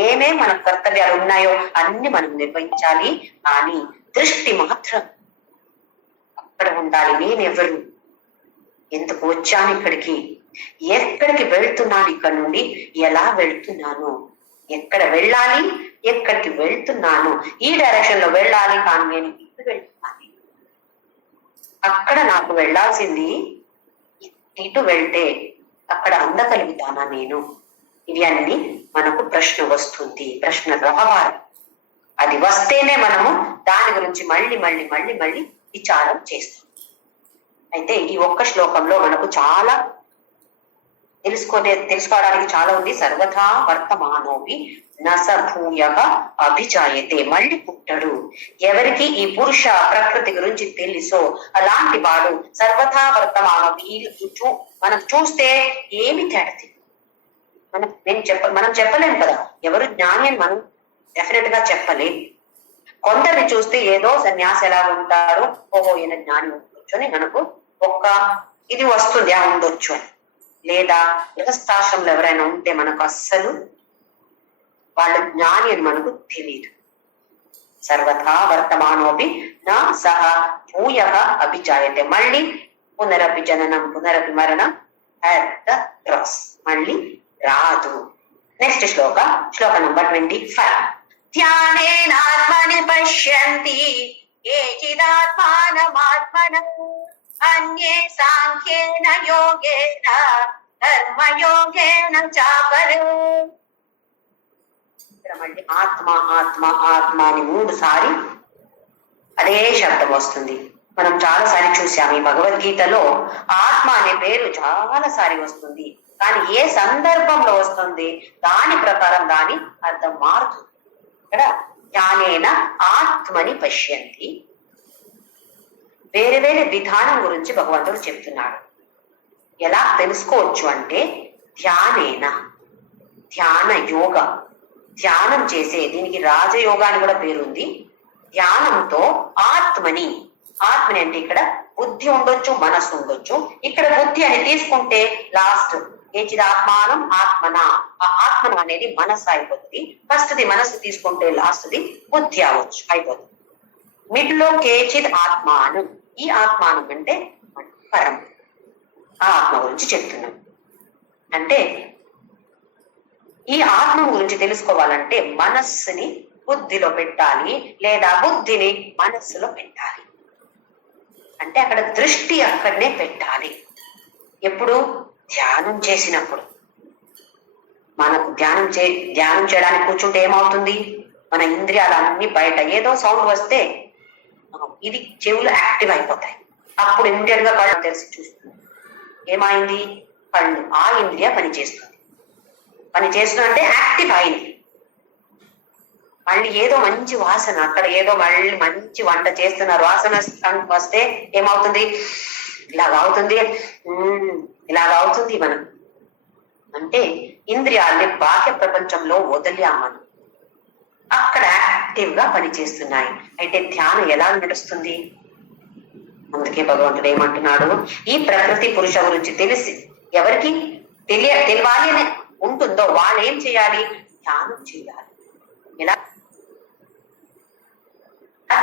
ఏమేం మన కర్తవ్యాలు ఉన్నాయో అన్ని మనం నిర్వహించాలి. కానీ దృష్టి మాత్రం అక్కడ ఉండాలి. నేనెవరు, ఎందుకు వచ్చాను ఇక్కడికి, ఎక్కడికి వెళ్తున్నాను, ఇక్కడ నుండి ఎలా వెళ్తున్నాను, ఎక్కడ వెళ్ళాలి, ఎక్కడికి వెళ్తున్నాను, ఈ డైరెక్షన్ లో వెళ్ళాలి, కానీ నేను ఇటు వెళ్తున్నాను, అక్కడ నాకు వెళ్ళాల్సింది ఇటు వెళ్తే అక్కడ అందగలుగుతానా నేను? ఇవి అన్ని మనకు ప్రశ్న వస్తుంది, ప్రశ్న రావాలి. అది వస్తేనే మనము దాని గురించి మళ్ళీ మళ్ళీ మళ్ళీ మళ్ళీ విచారం చేస్తాం. అయితే ఈ ఒక్క శ్లోకంలో మనకు చాలా తెలుసుకోవడానికి చాలా ఉంది. సర్వథా వర్తమానోపి నసభూయక అభిజాయతే, మళ్ళీ పుట్టడు. ఎవరికి ఈ పురుష ప్రకృతి గురించి తెలుసో అలాంటి వాడు సర్వథా వర్తమానోపి. మనం చూస్తే ఏమి తేడది, మనం చెప్పలేం కదా ఎవరు జ్ఞాని అని. మనం డెఫినెట్ గా చెప్పలేం. కొందరిని చూస్తే ఏదో సన్యాసి ఎలా ఉంటారు, ఓహో ఈయన జ్ఞాని ఉండొచ్చు అని మనకు ఒక్క ఇది వస్తుంది, ఆ ఉండొచ్చు అని. లేదా గృహస్థాశ్రమంలో ఎవరైనా ఉంటే మనకు అస్సలు వాళ్ళ జ్ఞాని అని మనకు తెలియదు. సర్వథా వర్తమానోపి నా సహ భూయ అభిజాయతే, మళ్ళీ పునరపి జననం పునరపి మరణం అట్ ద క్రాస్, మళ్ళీ రాదు. నెక్స్ట్ శ్లోక నంబర్ 25. ధ్యానేనాత్మని పశ్యంతి కేచిదాత్మానమాత్మనం అన్యే సాంఖ్యేన యోగేన కర్మయోగేన చాపరం. ఇక్కడ మళ్ళీ ఆత్మ ఆత్మ ఆత్మ అని 3 సారి అదే శబ్దం వస్తుంది. మనం చాలా సారి చూసాం ఈ భగవద్గీతలో ఆత్మ అనే పేరు చాలా సారి వస్తుంది. కానీ ఏ సందర్భంలో వస్తుంది దాని ప్రకారం దాని అర్థం మారుతుంది. ఇక్కడ జ్ఞానేన ఆత్మని పశ్యంతి, వేరే వేరే విధానం గురించి భగవంతుడు చెప్తున్నాడు. ఎలా తెలుసుకోవచ్చు అంటే ధ్యానేన, ధ్యాన యోగ, ధ్యానం చేసే, దీనికి రాజయోగా అని కూడా పేరుంది. ధ్యానంతో ఆత్మని అంటే ఇక్కడ బుద్ధి ఉండొచ్చు, మనస్సు ఉండొచ్చు. ఇక్కడ బుద్ధి అని తీసుకుంటే లాస్ట్ కేచిదాత్మానం ఆత్మన, ఆ ఆత్మనం అనేది మనస్సు అయిపోతుంది. ఫస్ట్ ది మనస్సు తీసుకుంటే లాస్ట్ ది బుద్ధి అయిపోతుంది. మిడిల్లో కేచిద్ ఆత్మానం, ఈ ఆత్మానం అంటే పరం, ఆ ఆత్మ గురించి చెప్తున్నాం. అంటే ఈ ఆత్మ గురించి తెలుసుకోవాలంటే మనస్సుని బుద్ధిలో పెట్టాలి, లేదా బుద్ధిని మనస్సులో పెట్టాలి. అంటే అక్కడ దృష్టి అక్కడనే పెట్టాలి. ఎప్పుడు? ధ్యానం చేసినప్పుడు. మనకు ధ్యానం చేయడానికి కూర్చుంటే ఏమవుతుంది? మన ఇంద్రియాలన్నీ బయట, ఏదో సౌండ్ వస్తే ఇది చెవులు యాక్టివ్ అయిపోతాయి. అప్పుడు ఇమ్మీడియట్ గా కళ్ళు తెలిసి చూస్తుంది, ఏమైంది? కళ్ళు, ఆ ఇంద్రియ పనిచేస్తుంది. అంటే యాక్టివ్ అయింది. మళ్ళీ ఏదో మంచి వాసన, అక్కడ ఏదో మళ్ళీ మంచి వంట చేస్తున్నారు, వాసన వస్తే ఏమవుతుంది? ఇలాగవుతుంది, ఇలాగవుతుంది. మనం అంటే ఇంద్రియాల్ని బాహ్య ప్రపంచంలో వదిలామని అక్కడ యాక్టివ్ గా పనిచేస్తున్నాయి. అయితే ధ్యానం ఎలా నడుస్తుంది? అందుకే భగవంతుడు ఏమంటున్నాడు, ఈ ప్రకృతి పురుష గురించి తెలిసి ఎవరికి తెలియాలి అని ఉంటుందో వాళ్ళు ఏం చేయాలి? ధ్యానం చేయాలి. ఎలా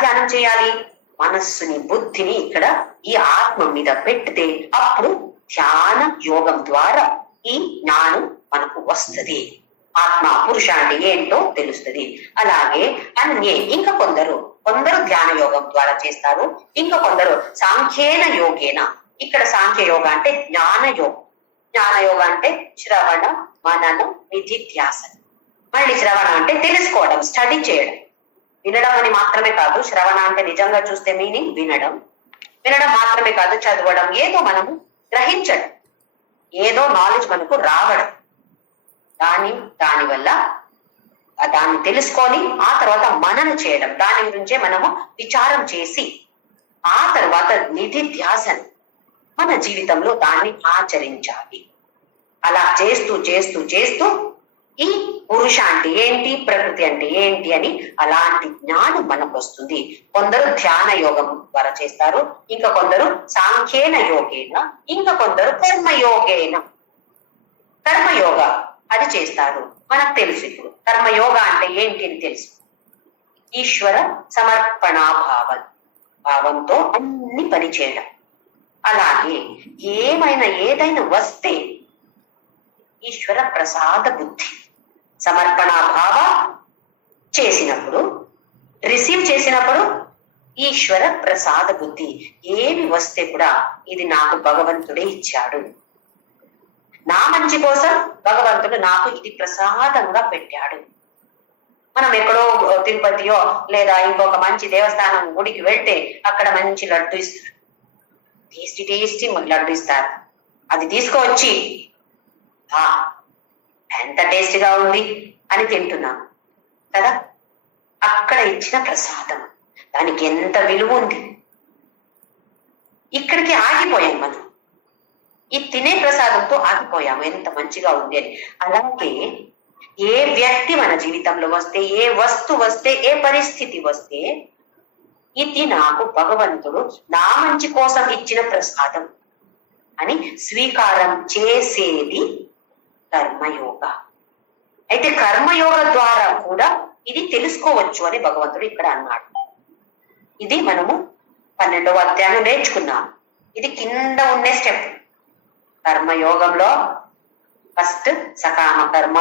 ధ్యానం చేయాలి? మనస్సుని బుద్ధిని ఇక్కడ ఈ ఆత్మ మీద పెడితే అప్పుడు ధ్యాన యోగం ద్వారా ఈ జ్ఞానం మనకు వస్తుంది. ఆత్మ పురుష అంటే ఏంటో తెలుస్తుంది. అలాగే అన్యే, ఇంకా కొందరు ధ్యాన యోగం ద్వారా చేస్తారు, ఇంకా కొందరు సాంఖ్యేన యోగేన. ఇక్కడ సాంఖ్య యోగ అంటే జ్ఞాన యోగం, జ్ఞాన యోగ అంటే శ్రవణ మననం నిధిధ్యాసనం. మళ్ళీ శ్రవణ అంటే తెలుసుకోవడం, స్టడీ చేయడం. వినడం అని మాత్రమే కాదు, శ్రవణ అంటే నిజంగా చూస్తే మీనింగ్ వినడం మాత్రమే కాదు, చదవడం, ఏదో మనము గ్రహించడం, ఏదో నాలెడ్జ్ మనకు రావడం. దానివల్ల దాన్ని తెలుసుకొని ఆ తర్వాత మనన చేయడం, దాని గురించే మనము విచారం చేసి ఆ తర్వాత నిధి ధ్యాసన మన జీవితంలో దాన్ని ఆచరించాలి. అలా చేస్తూ చేస్తూ చేస్తూ ఈ పురుష అంటే ఏంటి, ప్రకృతి అంటే ఏంటి అని అలాంటి జ్ఞానం మనకు వస్తుంది. కొందరు ధ్యాన యోగం ద్వారా చేస్తారు, ఇంకా కొందరు సాంఖ్యేన యోగేన, ఇంకా కొందరు కర్మయోగేన. కర్మయోగ అది చేస్తారు. మనకు తెలుసు ఇప్పుడు కర్మయోగ అంటే ఏంటి అని తెలుసు. ఈశ్వర సమర్పణాభావం, భావంతో అన్ని పని చేయడం. అలాగే ఏదైనా వస్తే ఈశ్వర ప్రసాద బుద్ధి, సమర్పణాభావ చేసినప్పుడు, రిసీవ్ చేసినప్పుడు ఈశ్వర ప్రసాద బుద్ధి. ఏమి వస్తే కూడా ఇది నాకు భగవంతుడే ఇచ్చాడు, నా మంచి కోసం భగవంతుడు నాకు ఇది ప్రసాదంగా పెట్టాడు. మనం ఎక్కడో తిరుపతియో లేదా ఇంకొక మంచి దేవస్థానం గుడికి వెళ్తే అక్కడ మంచి లడ్డు ఇస్తారు, టేస్టీ టేస్టీ లడ్డు ఇస్తారు. అది తీసుకువచ్చి ఎంత టేస్టీగా ఉంది అని తింటున్నాను కదా. అక్కడ ఇచ్చిన ప్రసాదం దానికి ఎంత విలువ ఉంది. ఇక్కడికి ఆగిపోయాం మనం, ఈ తినే ప్రసాదంతో ఆగిపోయాము, ఎంత మంచిగా ఉంది అని. అలాగే ఏ వ్యక్తి మన జీవితంలో వస్తే, ఏ వస్తు వస్తే, ఏ పరిస్థితి వస్తే ఇది నాకు భగవంతుడు నా మంచి కోసం ఇచ్చిన ప్రసాదం అని స్వీకారం చేసేది కర్మయోగ. అయితే కర్మయోగ ద్వారా కూడా ఇది తెలుసుకోవచ్చు అని భగవంతుడు ఇక్కడ అన్నాడు. ఇది మనము 12వ అధ్యాయం నేర్చుకున్నాం. ఇది కింద ఉండే స్టెప్. కర్మయోగంలో ఫస్ట్ సకామ కర్మ,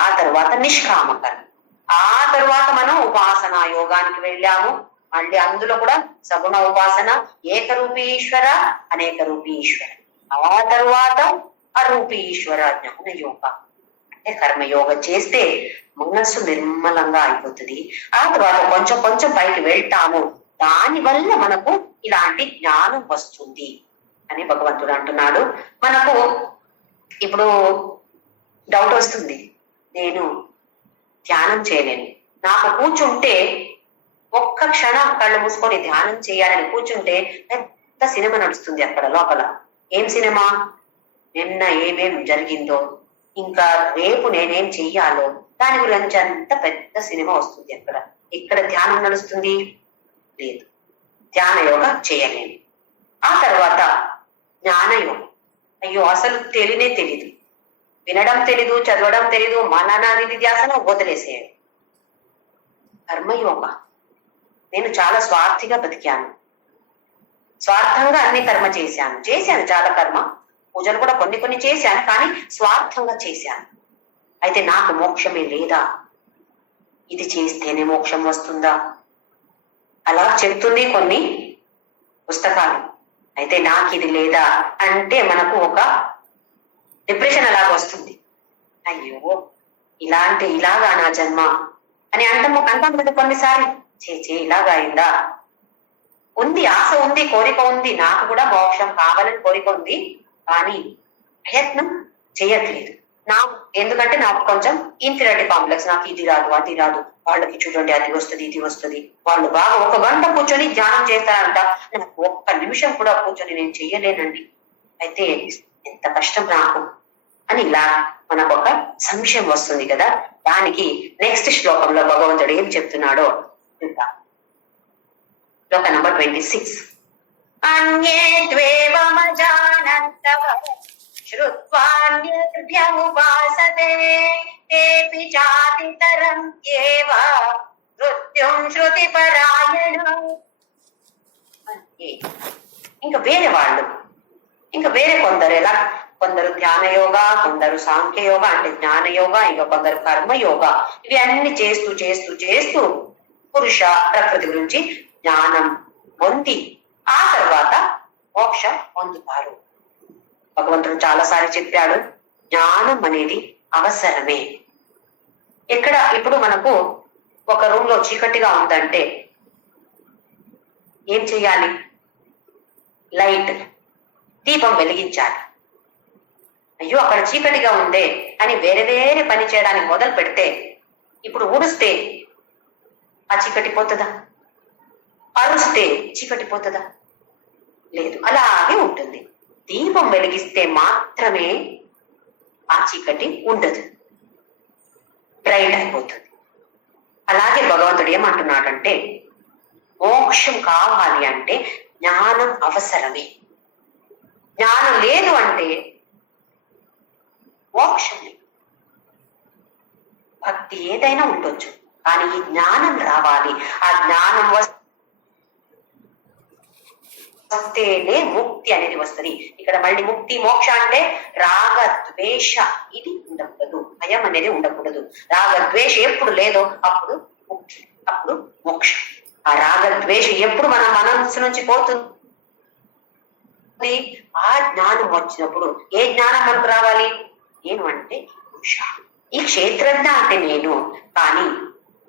ఆ తర్వాత నిష్కామ కర్మ, ఆ తర్వాత మనం ఉపాసనా యోగానికి వెళ్ళాము. మళ్ళీ అందులో కూడా సగుణ ఉపాసన, ఏకరూపీ ఈశ్వర, అనేక రూపీ ఈశ్వర, ఆ తర్వాత అరూపీ ఈశ్వర జ్ఞాన యోగ. అంటే కర్మయోగ చేస్తే మనస్సు నిర్మలంగా అయిపోతుంది. ఆ తర్వాత కొంచెం కొంచెం పైకి వెళ్తాము, దాని వల్ల మనకు ఇలాంటి జ్ఞానం వస్తుంది అని భగవంతుడు అంటున్నాడు. మనకు ఇప్పుడు డౌట్ వస్తుంది, నేను ధ్యానం చేయలేను, నాకు కూర్చుంటే ఒక్క క్షణం కళ్ళు మూసుకొని ధ్యానం చేయాలని కూర్చుంటే పెద్ద సినిమా నడుస్తుంది అక్కడ లోపల. ఏం సినిమా? నిన్న ఏమేం జరిగిందో, ఇంకా రేపు నేనేం చెయ్యాలో, దాని గురించి అంత పెద్ద సినిమా వస్తుంది అక్కడ. ఇక్కడ ధ్యానం నడుస్తుంది లేదు, ధ్యాన యోగ చేయలేను. ఆ తర్వాత జ్ఞానయోగం, అయ్యో అసలు తెలీదు, వినడం తెలీదు, చదవడం తెలీదు, మననానిధి ధ్యాసన వదిలేసేయండి. కర్మయోగ, నేను చాలా స్వార్థిగా బతికాను, స్వార్థంగా అన్ని కర్మ చేశాను చాలా కర్మ, పూజలు కూడా కొన్ని చేశాను, కానీ స్వార్థంగా చేశాను. అయితే నాకు మోక్షమే లేదా, ఇది చేస్తేనే మోక్షం వస్తుందా అలా చెప్తుంది కొన్ని పుస్తకాలు. అయితే నాకు ఇది లేదా అంటే మనకు ఒక డిప్రెషన్ అలాగ వస్తుంది. అయ్యో ఇలాగా నా జన్మ అని అంటాం కదా కొన్నిసార్లు. ఇలాగా అయిందా? ఉంది, ఆశ ఉంది, కోరిక ఉంది, నాకు కూడా మోక్షం కావాలని కోరిక ఉంది, కానీ ప్రయత్నం చేయట్లేదు. ఎందుకంటే నాకు కొంచెం ఇన్ఫీరియారిటీ కాంప్లెక్స్, నాకు ఇది రాదు అది రాదు, వాళ్ళకి చూడండి అది వస్తుంది ఇది వస్తుంది, వాళ్ళు బాగా 1 గంట కూర్చొని ధ్యానం చేస్తారంట, నాకు 1 నిమిషం కూడా కూర్చొని నేను చెయ్యలేనండి, అయితే ఎంత కష్టం నాకు అని ఇలా మనకు ఒక సంశయం వస్తుంది కదా. దానికి నెక్స్ట్ శ్లోకంలో భగవంతుడు ఏం చెప్తున్నాడో చూద్దాం. శ్లోక నంబర్ 26. అన్యే ద్వేవమజానంతః శ్రుత్వాన్యర్భ్యముపాసతే తేపి జాతితరం ఏవ మృత్యుం శృతిపరాయణం. ఇంకా వేరే కొందరు ఎలా, కొందరు ధ్యాన యోగ, కొందరు సాంఖ్య యోగ అంటే జ్ఞాన యోగ, ఇంకా కొందరు కర్మ యోగ. ఇవి అన్ని చేస్తూ చేస్తూ చేస్తూ పురుష ప్రకృతి గురించి జ్ఞానం పొంది ఆ తర్వాత మోక్షం పొందుతారు. భగవంతుడు చాలాసార్లు చెప్పాడు, జ్ఞానం అనేది అవసరమే. ఇప్పుడు మనకు ఒక రూమ్ లో చీకటిగా ఉందంటే ఏం చెయ్యాలి? లైట్, దీపం వెలిగించాలి. అయ్యో అక్కడ చీకటిగా ఉందే అని వేరే పని చేయడానికి మొదలు పెడితే ఇప్పుడు ఊడిస్తే ఆ చీకటి పోతుందా? అరుస్తే చీకటి పోతుందా? లేదు, అలాగే ఉంటుంది. దీపం వెలిగిస్తే మాత్రమే ఆ చీకటి ఉండదు, బ్రైట్ అయిపోతుంది. అలాగే భగవంతుడు ఏమంటున్నాడంటే, మోక్షం కావాలి అంటే జ్ఞానం అవసరమే. జ్ఞానం లేదు అంటే మోక్షం లేదు. భక్తి ఏదైనా ఉండొచ్చు, కానీ ఈ జ్ఞానం రావాలి. ఆ జ్ఞానం వస్తేనే ముక్తి అనేది వస్తుంది. ఇక్కడ మళ్ళీ ముక్తి మోక్ష అంటే రాగ ద్వేష ఇది ఉండకూడదు, భయం అనేది ఉండకూడదు. రాగ ద్వేష ఎప్పుడు లేదో అప్పుడు ముక్తి, అప్పుడు మోక్షం. ఆ రాగ ద్వేష ఎప్పుడు మన మనస్సు నుంచి పోతుంది, ఆ జ్ఞానం వచ్చినప్పుడు. ఏ జ్ఞానం మనకు రావాలి? నేను అంటే పురుష, ఈ క్షేత్రజ్ఞ అంటే నేను. కానీ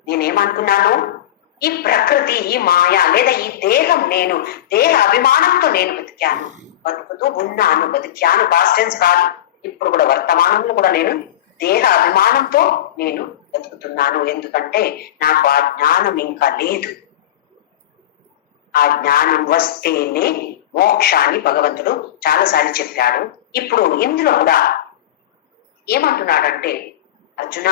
నేనేమనుకున్నాను, ఈ ప్రకృతి, ఈ మాయ లేదా ఈ దేహం నేను, దేహ అభిమానంతో నేను బతికాను, బతుకుతూ ఉన్నాను. బతికాను పాస్ట్ టెన్స్ కాదు, ఇప్పుడు కూడా వర్తమానంలో కూడా నేను దేహ అభిమానంతో నేను బతుకుతున్నాను. ఎందుకంటే నాకు ఆ జ్ఞానం ఇంకా లేదు. ఆ జ్ఞానం వస్తేనే మోక్షాన్ని భగవంతుడు చాలాసార్లు చెప్పాడు. ఇప్పుడు ఇందులో కూడా ఏమంటున్నాడంటే, అర్జున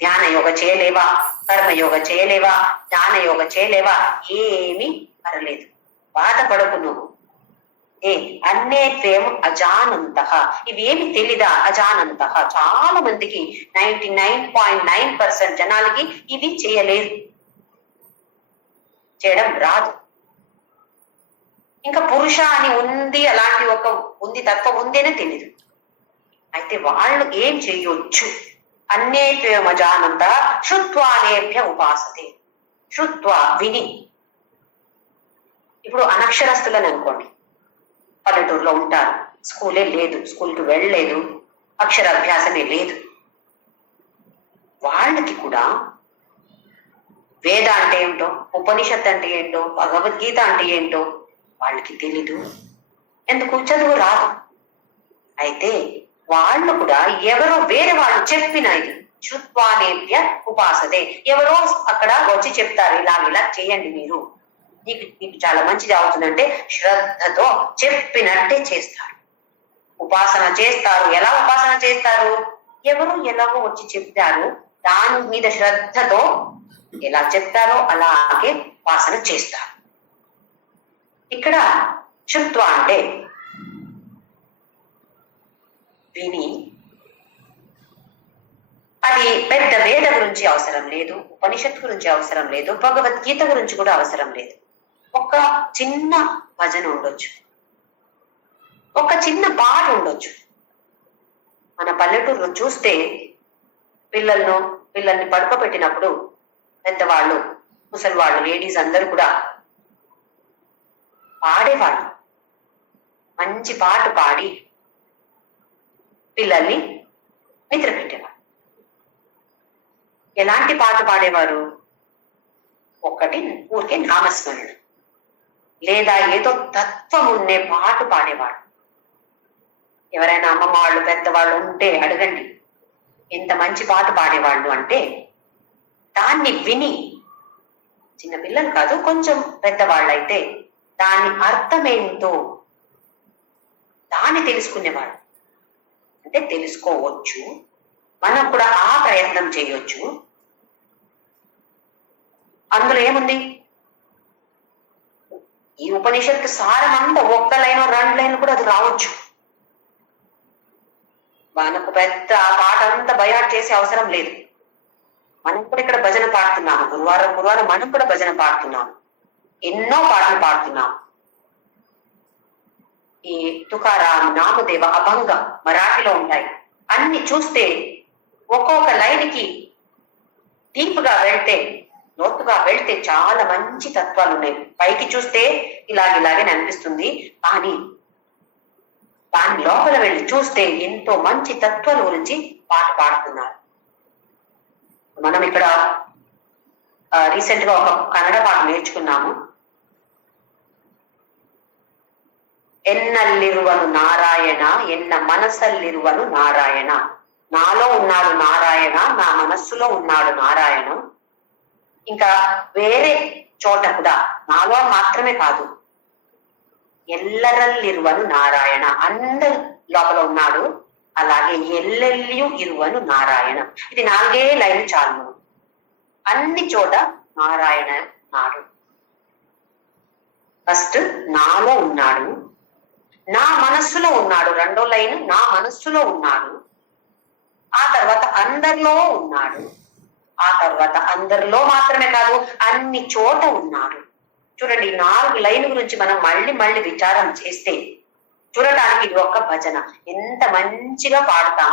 ధ్యాన యోగ చేయలేవా, కర్మయోగ చేయలేవా, జ్ఞాన యోగ చేయలేవా, ఏమీ పర్లేదు, బాధపడకు నువ్వు. అన్నేత్వేం అజానంత, ఇవేమి తెలీదా? అజానంత. చాలా మందికి 99.9% జనాలకి ఇవి చేయలేరు, చేయడం రాదు. ఇంకా పురుష అని ఉంది, అలాంటి ఒక ఉంది తత్వం ఉందేనే తెలీదు. అయితే వాళ్ళు ఏం చేయొచ్చు? అన్యేత్వేమజానంత శృత్వానేభ్య ఉపాసతే. శృత్వా విని. ఇప్పుడు అనక్షరస్తులని అనుకోండి, పల్లెటూరులో ఉంటారు, స్కూలే లేదు, స్కూల్కి వెళ్ళలేదు, అక్షరాభ్యాసమే లేదు. వాళ్ళకి కూడా వేద అంటే ఏంటో, ఉపనిషత్ అంటే ఏంటో, భగవద్గీత అంటే ఏంటో వాళ్ళకి తెలీదు. ఎందుకు? చదువు రాదు. అయితే వాళ్ళు కూడా ఎవరో వేరే వాళ్ళు చెప్పిన ఇది శృత్వానేభ్య ఉపాసతే, ఎవరో అక్కడ వచ్చి చెప్తారు, ఇలా ఇలా చేయండి మీరు, మీకు చాలా మంచిది అవుతుందంటే శ్రద్ధతో చెప్పినట్టే చేస్తారు, ఉపాసన చేస్తారు. ఎలా ఉపాసన చేస్తారు? ఎవరు ఎలాగో వచ్చి చెప్తారు, దాని మీద శ్రద్ధతో ఎలా చెప్తారో అలాగే ఉపాసన చేస్తారు. ఇక్కడ శృత్వ అంటే విని. అది పెద్ద వేద గురించి అవసరం లేదు, ఉపనిషత్తు గురించి అవసరం లేదు, భగవద్గీత గురించి కూడా అవసరం లేదు. ఒక చిన్న భజన ఉండొచ్చు, ఒక చిన్న పాట ఉండొచ్చు. మన పల్లెటూరులో చూస్తే పిల్లల్ని పడుకోబెట్టినప్పుడు పెద్దవాళ్ళు, ముసలివాళ్ళు, లేడీస్ అందరూ కూడా పాడేవాళ్ళు. మంచి పాట పాడి పిల్లల్ని నిద్ర పెట్టేవారు. ఎలాంటి పాట పాడేవారు? ఒకటి ఊరికే నామస్మరణ, లేదా ఏదో తత్వం ఉండే పాట పాడేవాడు. ఎవరైనా అమ్మమ్మ వాళ్ళు, పెద్దవాళ్ళు ఉంటే అడగండి, ఎంత మంచి పాట పాడేవాళ్ళు అంటే. దాన్ని విని, చిన్న పిల్లలు కాదు, కొంచెం పెద్దవాళ్ళు అయితే దాని అర్థమేంటో దాన్ని తెలుసుకునేవాడు. అంటే తెలుసుకోవచ్చు, మనం కూడా ఆ ప్రయత్నం చేయొచ్చు. అందులో ఏముంది? ఈ ఉపనిషత్తు సారం అంతా ఒక్క లైన్ 2 లైన్లు కూడా అది రావచ్చు. మనకు పెద్ద పాట అంతా బయాట్ చేసే అవసరం లేదు. మనం కూడా ఇక్కడ భజన పాడుతున్నాము, గురువారం మనం కూడా భజన పాడుతున్నాము, ఎన్నో పాటలు పాడుతున్నాము. ఈ తుకారాం, నామదేవ, అభంగ మరాఠీలో ఉంటాయి. అన్ని చూస్తే ఒక్కొక్క లైన్కి డీప్గా వెళ్తే, లోతుగా వెళ్తే చాలా మంచి తత్వాలు ఉన్నాయి. పైకి చూస్తే ఇలాగే అనిపిస్తుంది, కానీ దాని లోపల వెళ్ళి చూస్తే ఎంతో మంచి తత్వాల గురించి పాట పాడుతున్నారు. మనం ఇక్కడ రీసెంట్ గా ఒక కన్నడ పాట నేర్చుకున్నాము. ఎన్నల్లిరువను నారాయణ, ఎన్న మనసల్లిరువను నారాయణ. నాలో ఉన్నాడు నారాయణ, నా మనస్సులో ఉన్నాడు నారాయణ. ఇంకా వేరే చోట కూడా నాలో మాత్రమే కాదు, ఎల్లరల్లిరువను నారాయణ, అందరి లోపల ఉన్నాడు. అలాగే ఎల్లెల్లియు ఇరువను నారాయణ. ఇది 4 లైన్ చాలు. అన్ని చోట నారాయణ ఉన్నాడు. ఫస్ట్ నాలో ఉన్నాడు, నా మనస్సులో ఉన్నాడు. 2వ లైన్ నా మనస్సులో ఉన్నాడు. ఆ తర్వాత అందరిలో ఉన్నాడు. ఆ తర్వాత అందరిలో మాత్రమే కాదు, అన్ని చోట ఉన్నాడు. చూడండి, 4 లైన్ గురించి మనం మళ్ళీ మళ్ళీ విచారం చేస్తే చూడటానికి ఇది ఒక భజన. ఎంత మంచిగా పాడతాం,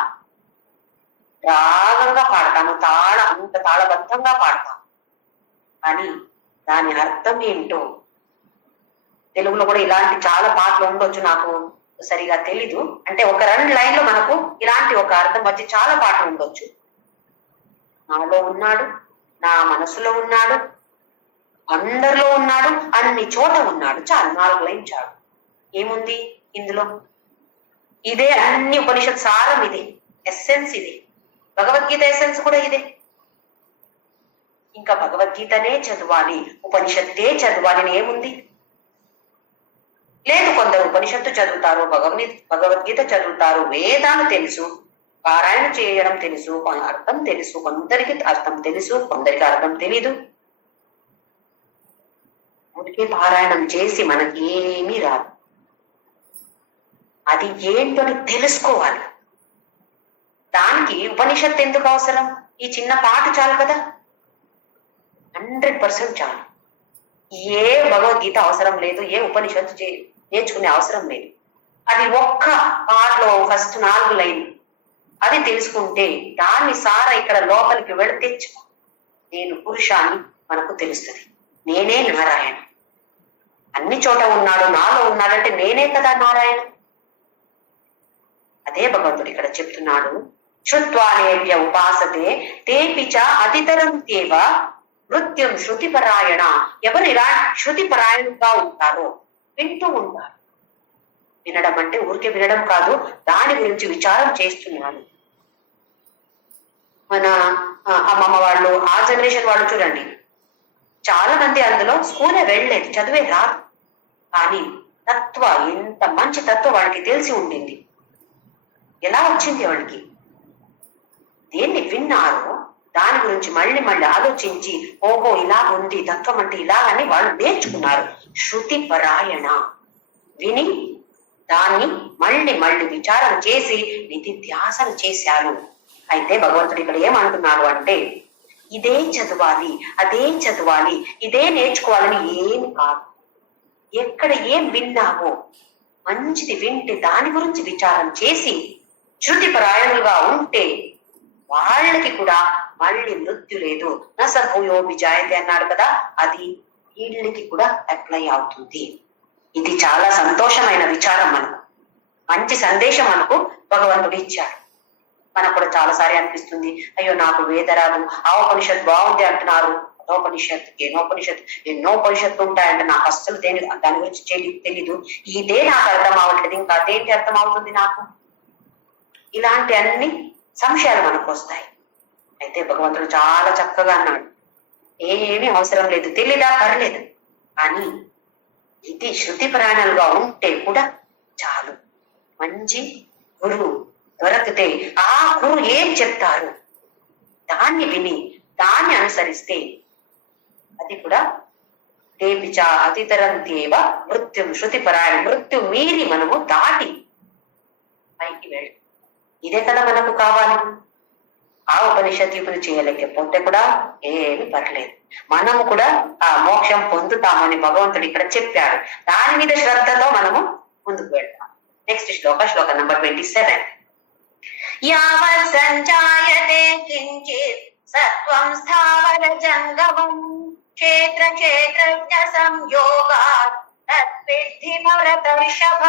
రాగంగా పాడతాము, అంత తాళబద్ధంగా పాడతాం. కానీ దాని అర్థం ఏంటో తెలుగులో కూడా ఇలాంటి చాలా పాటలు ఉండొచ్చు, నాకు సరిగా తెలీదు. అంటే ఒక 2 లైన్లో మనకు ఇలాంటి ఒక అర్థం వచ్చి చాలా పాటలు ఉండొచ్చు. నాలో ఉన్నాడు, నా మనసులో ఉన్నాడు, అందరిలో ఉన్నాడు, అన్ని చోట ఉన్నాడు. చాలు, 4 లైన్ చాలు. ఏముంది ఇందులో? ఇదే అన్ని ఉపనిషత్ సారం, ఇదే ఎస్సెన్స్, ఇదే భగవద్గీత ఎస్సెన్స్ కూడా ఇదే. ఇంకా భగవద్గీతనే చదవాలి, ఉపనిషత్తే చదవాలి అని ఏముంది? లేదు, కొందరు ఉపనిషత్తు చదువుతారు, భగవద్గీత చదువుతారు, వేదాలు తెలుసు, పారాయణ చేయడం తెలుసు, అర్థం తెలుసు. కొందరికి అర్థం తెలుసు, కొందరికి అర్థం తెలీదు. అందుకే పారాయణం చేసి మనకి ఏమీ రాదు. అది ఏంటో తెలుసుకోవాలి. దానికి ఉపనిషత్తు ఎందుకు అవసరం? ఈ చిన్న పాట చాలు కదా, 100% చాలు. ఏ భగవద్గీత అవసరం లేదు, ఏ ఉపనిషత్తు నేర్చుకునే అవసరం లేదు. అది ఒక్క పాటలో ఫస్ట్ 4 లైన్ అది తెలుసుకుంటే దాన్ని సారా ఇక్కడ లోపలికి వెళితే నేను పురుషాన్ని మనకు తెలుస్తుంది. నేనే నారాయణ, అన్ని చోట ఉన్నాడు, నాలో ఉన్నాడంటే నేనే కదా నారాయణ. అదే భగవంతుడు ఇక్కడ చెప్తున్నాడు, శ్రుత్వానేభ్య ఉపాసతే తేపిచ అతితరం తేవ నృత్యం శృతిపరాయణ. ఎవరు ఇలా శృతిపరాయణంగా ఉంటారో వింటూ ఉంటారు. వినడం అంటే ఊరికే వినడం కాదు, దాని గురించి విచారం చేస్తున్నాడు. మన అమ్మమ్మ వాళ్ళు, ఆ జనరేషన్ వాళ్ళు చూడండి, చాలా మంది అందులో స్కూలే వెళ్ళలేదు, చదివే రాదు. కానీ ఎంత మంచి తత్వం వాళ్ళకి తెలిసి ఉండింది. ఎలా వచ్చింది వాళ్ళకి? దేన్ని విన్నారో దాని గురించి మళ్ళీ మళ్ళీ ఆలోచించి, ఓహో ఇలా ఉంది తత్వం అంటే ఇలాగని వాళ్ళు నేర్చుకున్నారు. శృతి పరాయణ, విని దాన్ని మళ్ళీ మళ్ళీ విచారం చేసి నిధిధ్యాసన చేశారు. అయితే భగవంతుడు ఇక్కడ ఏమంటున్నాడు అంటే, ఇదే చదవాలి, అదే చదవాలి, ఇదే నేర్చుకోవాలని ఏమి కాదు. ఎక్కడ ఏం విన్నావో మంచిది వింటే దాని గురించి విచారం చేసి శృతి పరాయణులుగా ఉంటే వాళ్ళకి కూడా మళ్ళీ మృత్యు లేదు. నసభూయో విజాయతే అన్నాడు కదా, అది వీళ్ళకి కూడా అప్లై అవుతుంది. ఇది చాలా సంతోషమైన విచారం. మనకు మంచి సందేశం మనకు భగవంతుడు ఇచ్చాడు. మనకు కూడా చాలాసారి అనిపిస్తుంది, అయ్యో నాకు వేదరాదు, ఆ ఉపనిషత్తు బాగుంది అంటున్నారు, ఎన్నో ఉపనిషత్తు ఉంటాయంటే నాకు అస్సలు దాని గురించి తెలీదు, ఇదే నాకు అర్థం అవ్వట్లేదు, ఇంకా అదేంటి అర్థం అవుతుంది నాకు? ఇలాంటి అన్ని సంశయాలు మనకు వస్తాయి. అయితే భగవంతుడు చాలా చక్కగా అన్నాడు, ఏమీ అవసరం లేదు, తెలీదా పర్లేదు, కానీ ఇది శృతి ప్రాణాలుగా ఉంటే కూడా చాలు. మంచి గురువు దొరికితే ఆ గురువు ఏం చెప్తారు దాన్ని విని దాన్ని అనుసరిస్తే అది కూడా తేపిచ అతితరం తేవ మృత్యు శృతి పరాయణ, మృత్యు మీరి మనము దాటి పైకి వెళ్ళి, ఇదే కదా మనకు కావాలి. ఆ ఉపనిషత్తుని చేయలేకపోతే కూడా ఏమి పర్లేదు, మనము కూడా ఆ మోక్షం పొందుతామని భగవంతుడు ఇక్కడ చెప్పాడు. దాని మీద శ్రద్ధతో మనము ముందుకు వెళ్తాం. నెక్స్ట్ శ్లోక నంబర్ 27. యావత్ సంజాయతే కించిత్ సత్వం స్థావర జంగమం క్షేత్ర క్షేత్రజ్ఞ సంయోగాత్ తద్విద్ధి భరత వృషభ.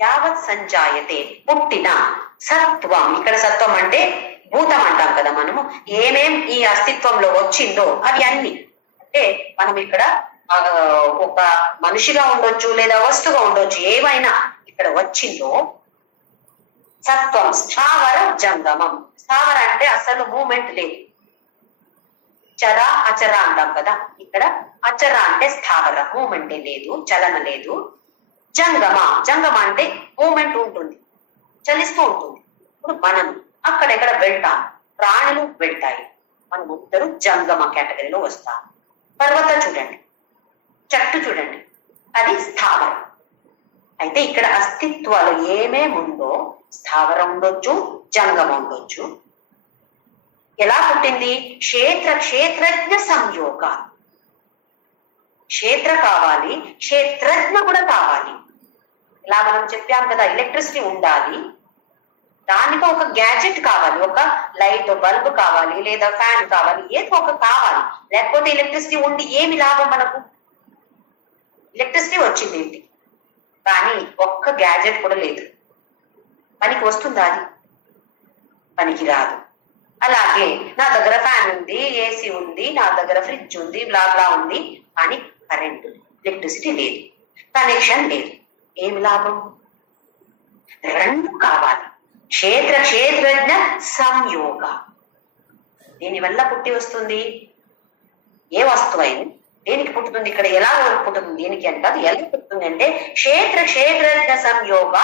యావత్ సంజాయతే పుట్టిన సత్వం, ఇక్కడ సత్వం అంటే భూతం అంటాం కదా మనము, ఏమేం ఈ అస్తిత్వంలో వచ్చిందో అవి అన్ని. అంటే మనం ఇక్కడ ఒక మనిషిగా ఉండొచ్చు లేదా వస్తువుగా ఉండొచ్చు, ఏమైనా ఇక్కడ వచ్చిందో సత్వం స్థావర జంగమం. స్థావర అంటే అసలు మూమెంట్ లేదు, చర అచర అంటాం కదా, ఇక్కడ అచర అంటే స్థావర, మూమెంట్ లేదు, చలన లేదు. జంగమ, జంగమ అంటే మూమెంట్ ఉంటుంది, చలిస్తూ ఉంటుంది. ఇప్పుడు మనం అక్కడెక్కడ వెళ్తాం, ప్రాణులు వెళ్తాయి, మనం అందరూ జంగమ కేటగిరీలో వస్తాం. పర్వత చూడండి, చెట్టు చూడండి, అది స్థావరం. అయితే ఇక్కడ అస్తిత్వాలు ఏమేముందో స్థావరం ఉండొచ్చు, జంగమ ఉండొచ్చు. ఎలా పుట్టింది? క్షేత్రజ్ఞ సంయోగ. క్షేత్ర కావాలి, క్షేత్రజ్ఞ కూడా కావాలి. ఇలా మనం చెప్పాం కదా, ఎలక్ట్రిసిటీ ఉండాలి, దానికి ఒక గ్యాజెట్ కావాలి, ఒక లైట్ బల్బ్ కావాలి, లేదా ఫ్యాన్ కావాలి, ఏదో ఒక కావాలి. లేకపోతే ఎలక్ట్రిసిటీ ఉండి ఏమి లాభం మనకు? ఎలక్ట్రిసిటీ వచ్చింది ఇంటికి, కానీ ఒక్క గ్యాజెట్ కూడా లేదు. పనికి వస్తుందా? అది పనికి రాదు. అలాగే నా దగ్గర ఫ్యాన్ ఉంది, ఏసీ ఉంది, నా దగ్గర ఫ్రిడ్జ్ ఉంది, బ్లా ఉంది, కానీ కరెంట్ ఎలక్ట్రిసిటీ లేదు, కనెక్షన్ లేదు. ఏమి లాభం? రెండు కావాలి. క్షేత్రజ్ఞ సంయోగ. దీనివల్ల పుట్టి వస్తుంది ఏ వస్తువైంది, దేనికి పుట్టుతుంది, ఇక్కడ ఎలా పుట్టుతుంది, దేనికి అంటారు, ఎలా పుట్టుతుంది అంటే క్షేత్రజ్ఞ సంయోగ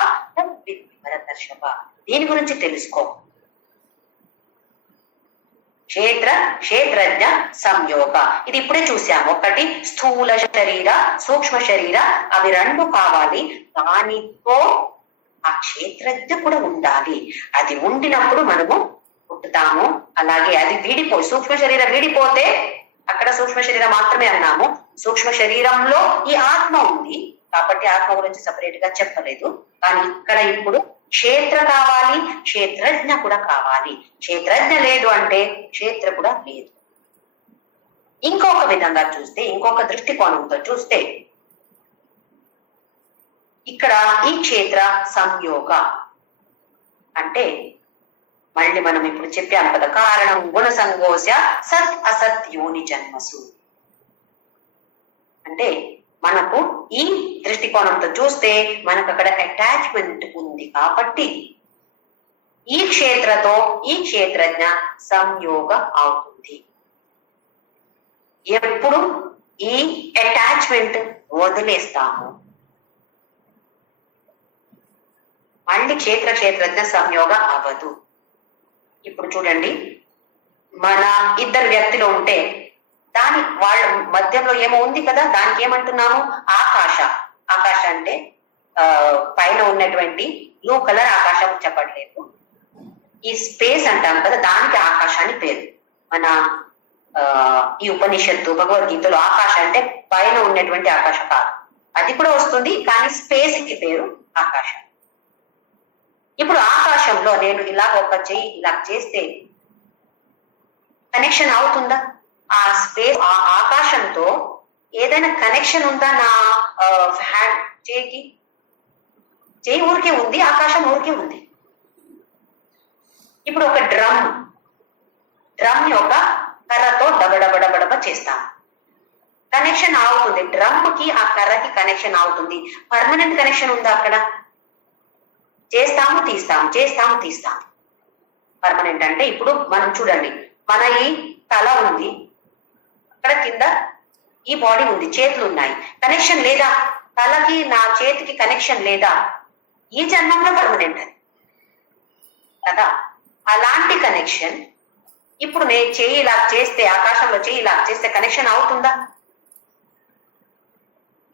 భరతర్షభ. దీని గురించి తెలుసుకో. క్షేత్రజ్ఞ సంయోగ, ఇది ఇప్పుడే చూసాము. ఒకటి స్థూల శరీర, సూక్ష్మ శరీర, అవి రెండు కావాలి. దానితో ఆ క్షేత్రజ్ఞ కూడా ఉండాలి. అది ఉండినప్పుడు మనము పుట్టుతాము. అలాగే అది వీడిపోయి, సూక్ష్మ శరీరం వీడిపోతే, అక్కడ సూక్ష్మ శరీరం మాత్రమే అన్నాము, సూక్ష్మ శరీరంలో ఈ ఆత్మ ఉంది కాబట్టి ఆత్మ గురించి సపరేట్ గా చెప్పలేదు. కానీ ఇక్కడ ఇప్పుడు క్షేత్ర కావాలి, క్షేత్రజ్ఞ కూడా కావాలి. క్షేత్రజ్ఞ లేదు అంటే క్షేత్ర కూడా లేదు. ఇంకొక విధంగా చూస్తే, ఇంకొక దృష్టికోణంతో చూస్తే, ఇక్కడ ఈ క్షేత్ర సంయోగ అంటే మళ్ళీ మనం ఇప్పుడు చెప్పాము కదా, కారణం గుణ సంగోశ సత్ అసత్ యోని జన్మసు. అంటే మనకు ఈ దృష్టికోణంతో చూస్తే మనకు అక్కడ అటాచ్మెంట్ ఉంది కాబట్టి ఈ క్షేత్రతో ఈ క్షేత్రజ్ఞ సంయోగ అవుతుంది. ఎప్పుడు ఈ అటాచ్మెంట్ వదిలేస్తాము, మళ్ళీ క్షేత్రజ్ఞ సంయోగ అవ్వదు. ఇప్పుడు చూడండి, మన ఇద్దరు వ్యక్తిలో ఉంటే దాని వాళ్ళ మధ్యలో ఏమో ఉంది కదా, దానికి ఏమంటున్నాము? ఆకాశ. ఆకాశ అంటే పైన ఉన్నటువంటి బ్లూ కలర్ ఆకాశం చెప్పట్లేదు, ఈ స్పేస్ అంటాం కదా, దానికి ఆకాశ అని పేరు. మన ఈ ఉపనిషత్తు భగవద్గీతలో ఆకాశ అంటే పైన ఉన్నటువంటి ఆకాశ కాదు, అది కూడా వస్తుంది, కానీ స్పేస్ కి పేరు ఆకాశం. ఇప్పుడు ఆకాశంలో నేను ఇలా ఒక చెయ్యి ఇలా చేస్తే కనెక్షన్ అవుతుందా? ఆ స్పేస్, ఆ ఆకాశంతో ఏదైనా కనెక్షన్ ఉందా? నా హ్యాండ్ చేయికి, చేయి ఊరికే ఉంది, ఆకాశం ఊరికే ఉంది. ఇప్పుడు ఒక డ్రమ్ ని ఒక కర్రతో డబడబడబడబ చేస్తాం, కనెక్షన్ అవుతుంది. డ్రమ్ కి ఆ కర్రకి కనెక్షన్ అవుతుంది. పర్మనెంట్ కనెక్షన్ ఉందా అక్కడ? చేస్తాము తీస్తాము, చేస్తాము తీస్తాము. పర్మనెంట్ అంటే ఇప్పుడు మనం చూడండి, మన ఈ తల ఉంది, అక్కడ కింద ఈ బాడీ ఉంది, చేతులు ఉన్నాయి, కనెక్షన్ లేదా? తలకి నా చేతికి కనెక్షన్ లేదా? ఈ జన్మంలో పర్మనెంట్ అది కదా. అలాంటి కనెక్షన్ ఇప్పుడు నేను చేయి ఇలా చేస్తే, ఆకాశంలో చేయి ఇలా చేస్తే కనెక్షన్ అవుతుందా?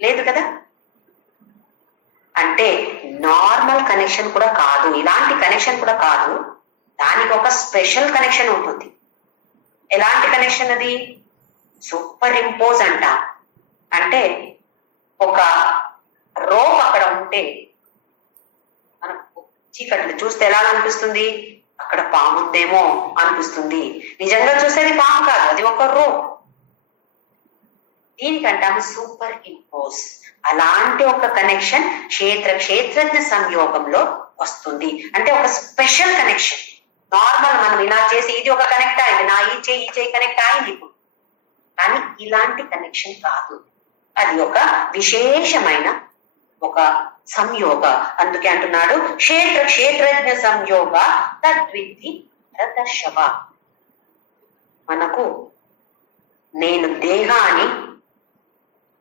లేదు కదా. అంటే నార్మల్ కనెక్షన్ కూడా కాదు, ఇలాంటి కనెక్షన్ కూడా కాదు, దానికి ఒక స్పెషల్ కనెక్షన్ ఉంటుంది. ఎలాంటి కనెక్షన్ అది? సూపర్ ఇంపోజ్ అంట. అంటే ఒక రోప్ అక్కడ ఉంటే మనకు చీకట్లు చూస్తే ఎలా అనిపిస్తుంది? అక్కడ పాము ఉందేమో అనిపిస్తుంది. నిజంగా చూసేది పాము కాదు, అది ఒక రోప్. దీనికంటాము super impose. అలాంటి ఒక కనెక్షన్ క్షేత్రజ్ఞ సంయోగంలో వస్తుంది. అంటే ఒక స్పెషల్ కనెక్షన్. నార్మల్ మనం ఇలా చేసి ఇది ఒక కనెక్ట్ అయింది, నా ఈ చేయి కనెక్ట్ అయింది ఇప్పుడు, కానీ ఇలాంటి కనెక్షన్ కాదు. అది ఒక విశేషమైన ఒక సంయోగ. అందుకే అంటున్నాడు క్షేత్రజ్ఞ సంయోగ తద్విద్ధి రథశవ. మనకు నేను దేహాన్ని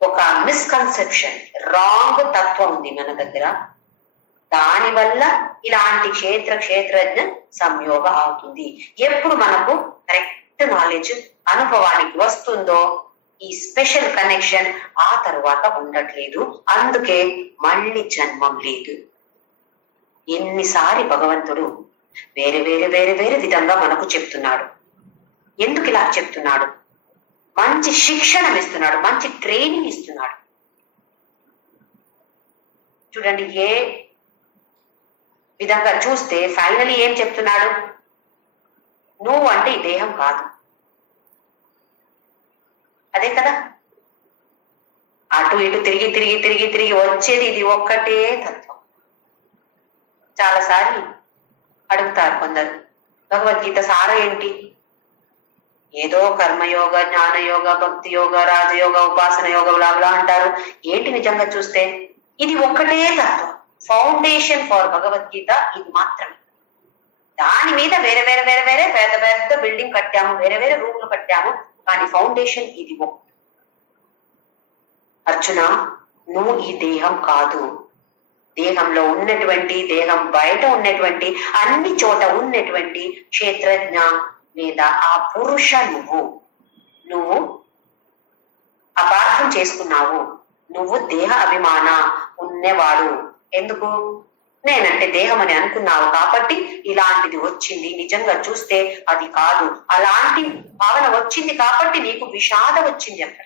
ఒక మిస్కన్సెప్షన్, రాంగ్ తత్వం ఉంది మన దగ్గర. దానివల్ల ఇలాంటి క్షేత్రజ్ఞ సంయోగ అవుతుంది. ఎప్పుడు మనకు కరెక్ట్ నాలెడ్జ్ అనుభవానికి వస్తుందో ఈ స్పెషల్ కనెక్షన్ ఆ తరువాత ఉండట్లేదు. అందుకే మళ్ళీ జన్మం లేదు. ఎన్నిసారి భగవంతుడు వేరే వేరే వేరే వేరే విధంగా మనకు చెప్తున్నాడు. ఎందుకు ఇలా చెప్తున్నాడు? మంచి శిక్షణ ఇస్తున్నాడు, మంచి ట్రైనింగ్ ఇస్తున్నాడు. చూడండి, ఏ విధంగా చూస్తే ఫైనలీ ఏం చెప్తున్నాడు? నువ్వు అంటే ఈ దేహం కాదు. అదే కదా, అటు ఇటు తిరిగి తిరిగి తిరిగి తిరిగి వచ్చేది ఇది ఒక్కటే తత్వం. చాలాసార్లు అడుగుతారు కొందరు, భగవద్గీత సారం ఏంటి? ఏదో కర్మయోగ, జ్ఞానయోగ, భక్తి యోగ, రాజయోగ, ఉపాసన యోగ లాగా అంటారు. ఏంటి నిజంగా చూస్తే ఇది ఒక్కటే తత్వం. ఫౌండేషన్ ఫర్ భగవద్గీత ఇది మాత్రమే. దాని మీద వేరే వేరే వేరే వేరే పెద్ద పెద్ద బిల్డింగ్ కట్టాము, వేరే వేరే రూమ్లు కట్టాము, కానీ ఫౌండేషన్ ఇది ఒక్క. అర్జున, నువ్వు ఈ దేహం కాదు. దేహంలో ఉన్నటువంటి, దేహం బయట ఉన్నటువంటి, అన్ని చోట ఉన్నటువంటి క్షేత్రజ్ఞ లేదా ఆ పురుష నువ్వు అపార్థం చేసుకున్నావు. నువ్వు దేహ అభిమాన ఉన్నవాడు. ఎందుకు? నేనంటే దేహం అని అనుకున్నావు కాబట్టి ఇలాంటిది వచ్చింది. నిజంగా చూస్తే అది కాదు. అలాంటి భావన వచ్చింది కాబట్టి నీకు విషాదం వచ్చింది. అక్కడ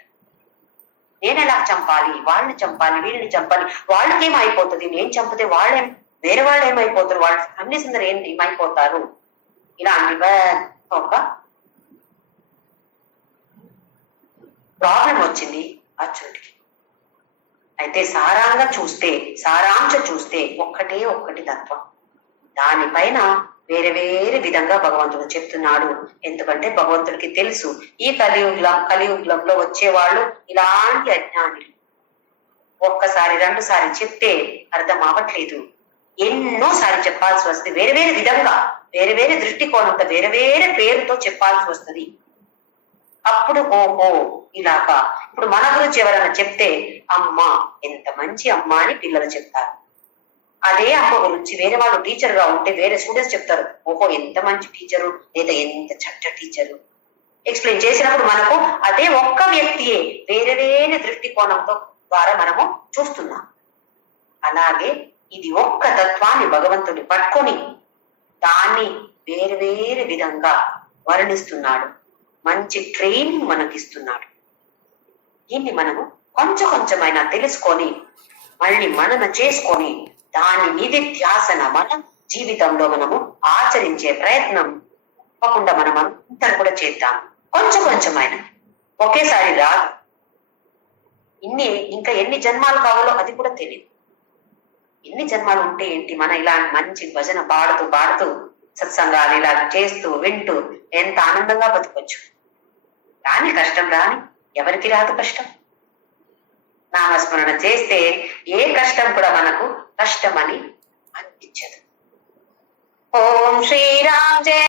నేను ఎలా చంపాలి, వాళ్ళని చంపాలి, వీళ్ళని చంపాలి, వాళ్ళకేమైపోతుంది, నేను చంపితే వాళ్ళేం, వేరే వాళ్ళు ఏమైపోతారు, వాళ్ళ ఫ్యామిలీస్ అందరూ ఏమైపోతారు, ఇలాంటి ఒక ప్రాబ్లం వచ్చింది అర్జునుడికి. అయితే సారాంశ చూస్తే ఒక్కటే ఒక్కటి తత్వం. దానిపైన వేరే వేరే విధంగా భగవంతుడు చెప్తున్నాడు. ఎందుకంటే భగవంతుడికి తెలుసు ఈ కలియుగంలో వచ్చేవాళ్ళు ఇలాంటి అజ్ఞానులు. ఒక్కసారి రెండుసారి చెప్తే అర్థం అవ్వట్లేదు. ఎన్నోసారి చెప్పాల్సి వస్తుంది. వేరే వేరే విధంగా, వేరే వేరే దృష్టికోణంతో, వేరే వేరే పేరుతో చెప్పాల్సి వస్తుంది. అప్పుడు ఓహో ఇలాగా. ఇప్పుడు మన గురించి ఎవరైనా చెప్తే అమ్మ ఎంత మంచి అమ్మ అని పిల్లలు చెప్తారు. అదే అమ్మ గురించి వేరే వాళ్ళు టీచర్ గా ఉంటే వేరే స్టూడెంట్స్ చెప్తారు, ఓహో ఎంత మంచి టీచరు లేదా ఎంత చెడ్డ టీచరు. ఎక్స్ప్లెయిన్ చేసినప్పుడు మనకు అదే ఒక్క వ్యక్తియే వేరే వేరే దృష్టికోణంతో ద్వారా మనము చూస్తున్నాం. అలాగే ఇది ఒక్క తత్వాన్ని భగవంతుడి పట్టుకొని దాన్ని వేరే వేరే విధంగా వర్ణిస్తున్నాడు. మంచి ట్రైనింగ్ మనకిస్తున్నాడు. దీన్ని మనము కొంచెమైనా తెలుసుకొని మళ్ళీ మనన చేసుకొని దాని నిధిధ్యాసన మన జీవితంలో మనము ఆచరించే ప్రయత్నం తప్పకుండా మనం అంతా కూడా చేద్దాం. కొంచెమైనా, ఒకేసారి రాదు. ఇంకా ఎన్ని జన్మాలు కావాలో అది కూడా తెలియదు. ఎన్ని జన్మాలు ఉంటే ఏంటి, మన ఇలాంటి మంచి భజన పాడుతూ సత్సంగాలు ఇలా చేస్తూ వింటూ ఎంత ఆనందంగా బతకొచ్చు. రాని కష్టం రాని, ఎవరికి రాదు కష్టం. నామస్మరణ చేస్తే ఏ కష్టం కూడా మనకు కష్టమని అనిపించదు. ఓం శ్రీరామ్ జయ.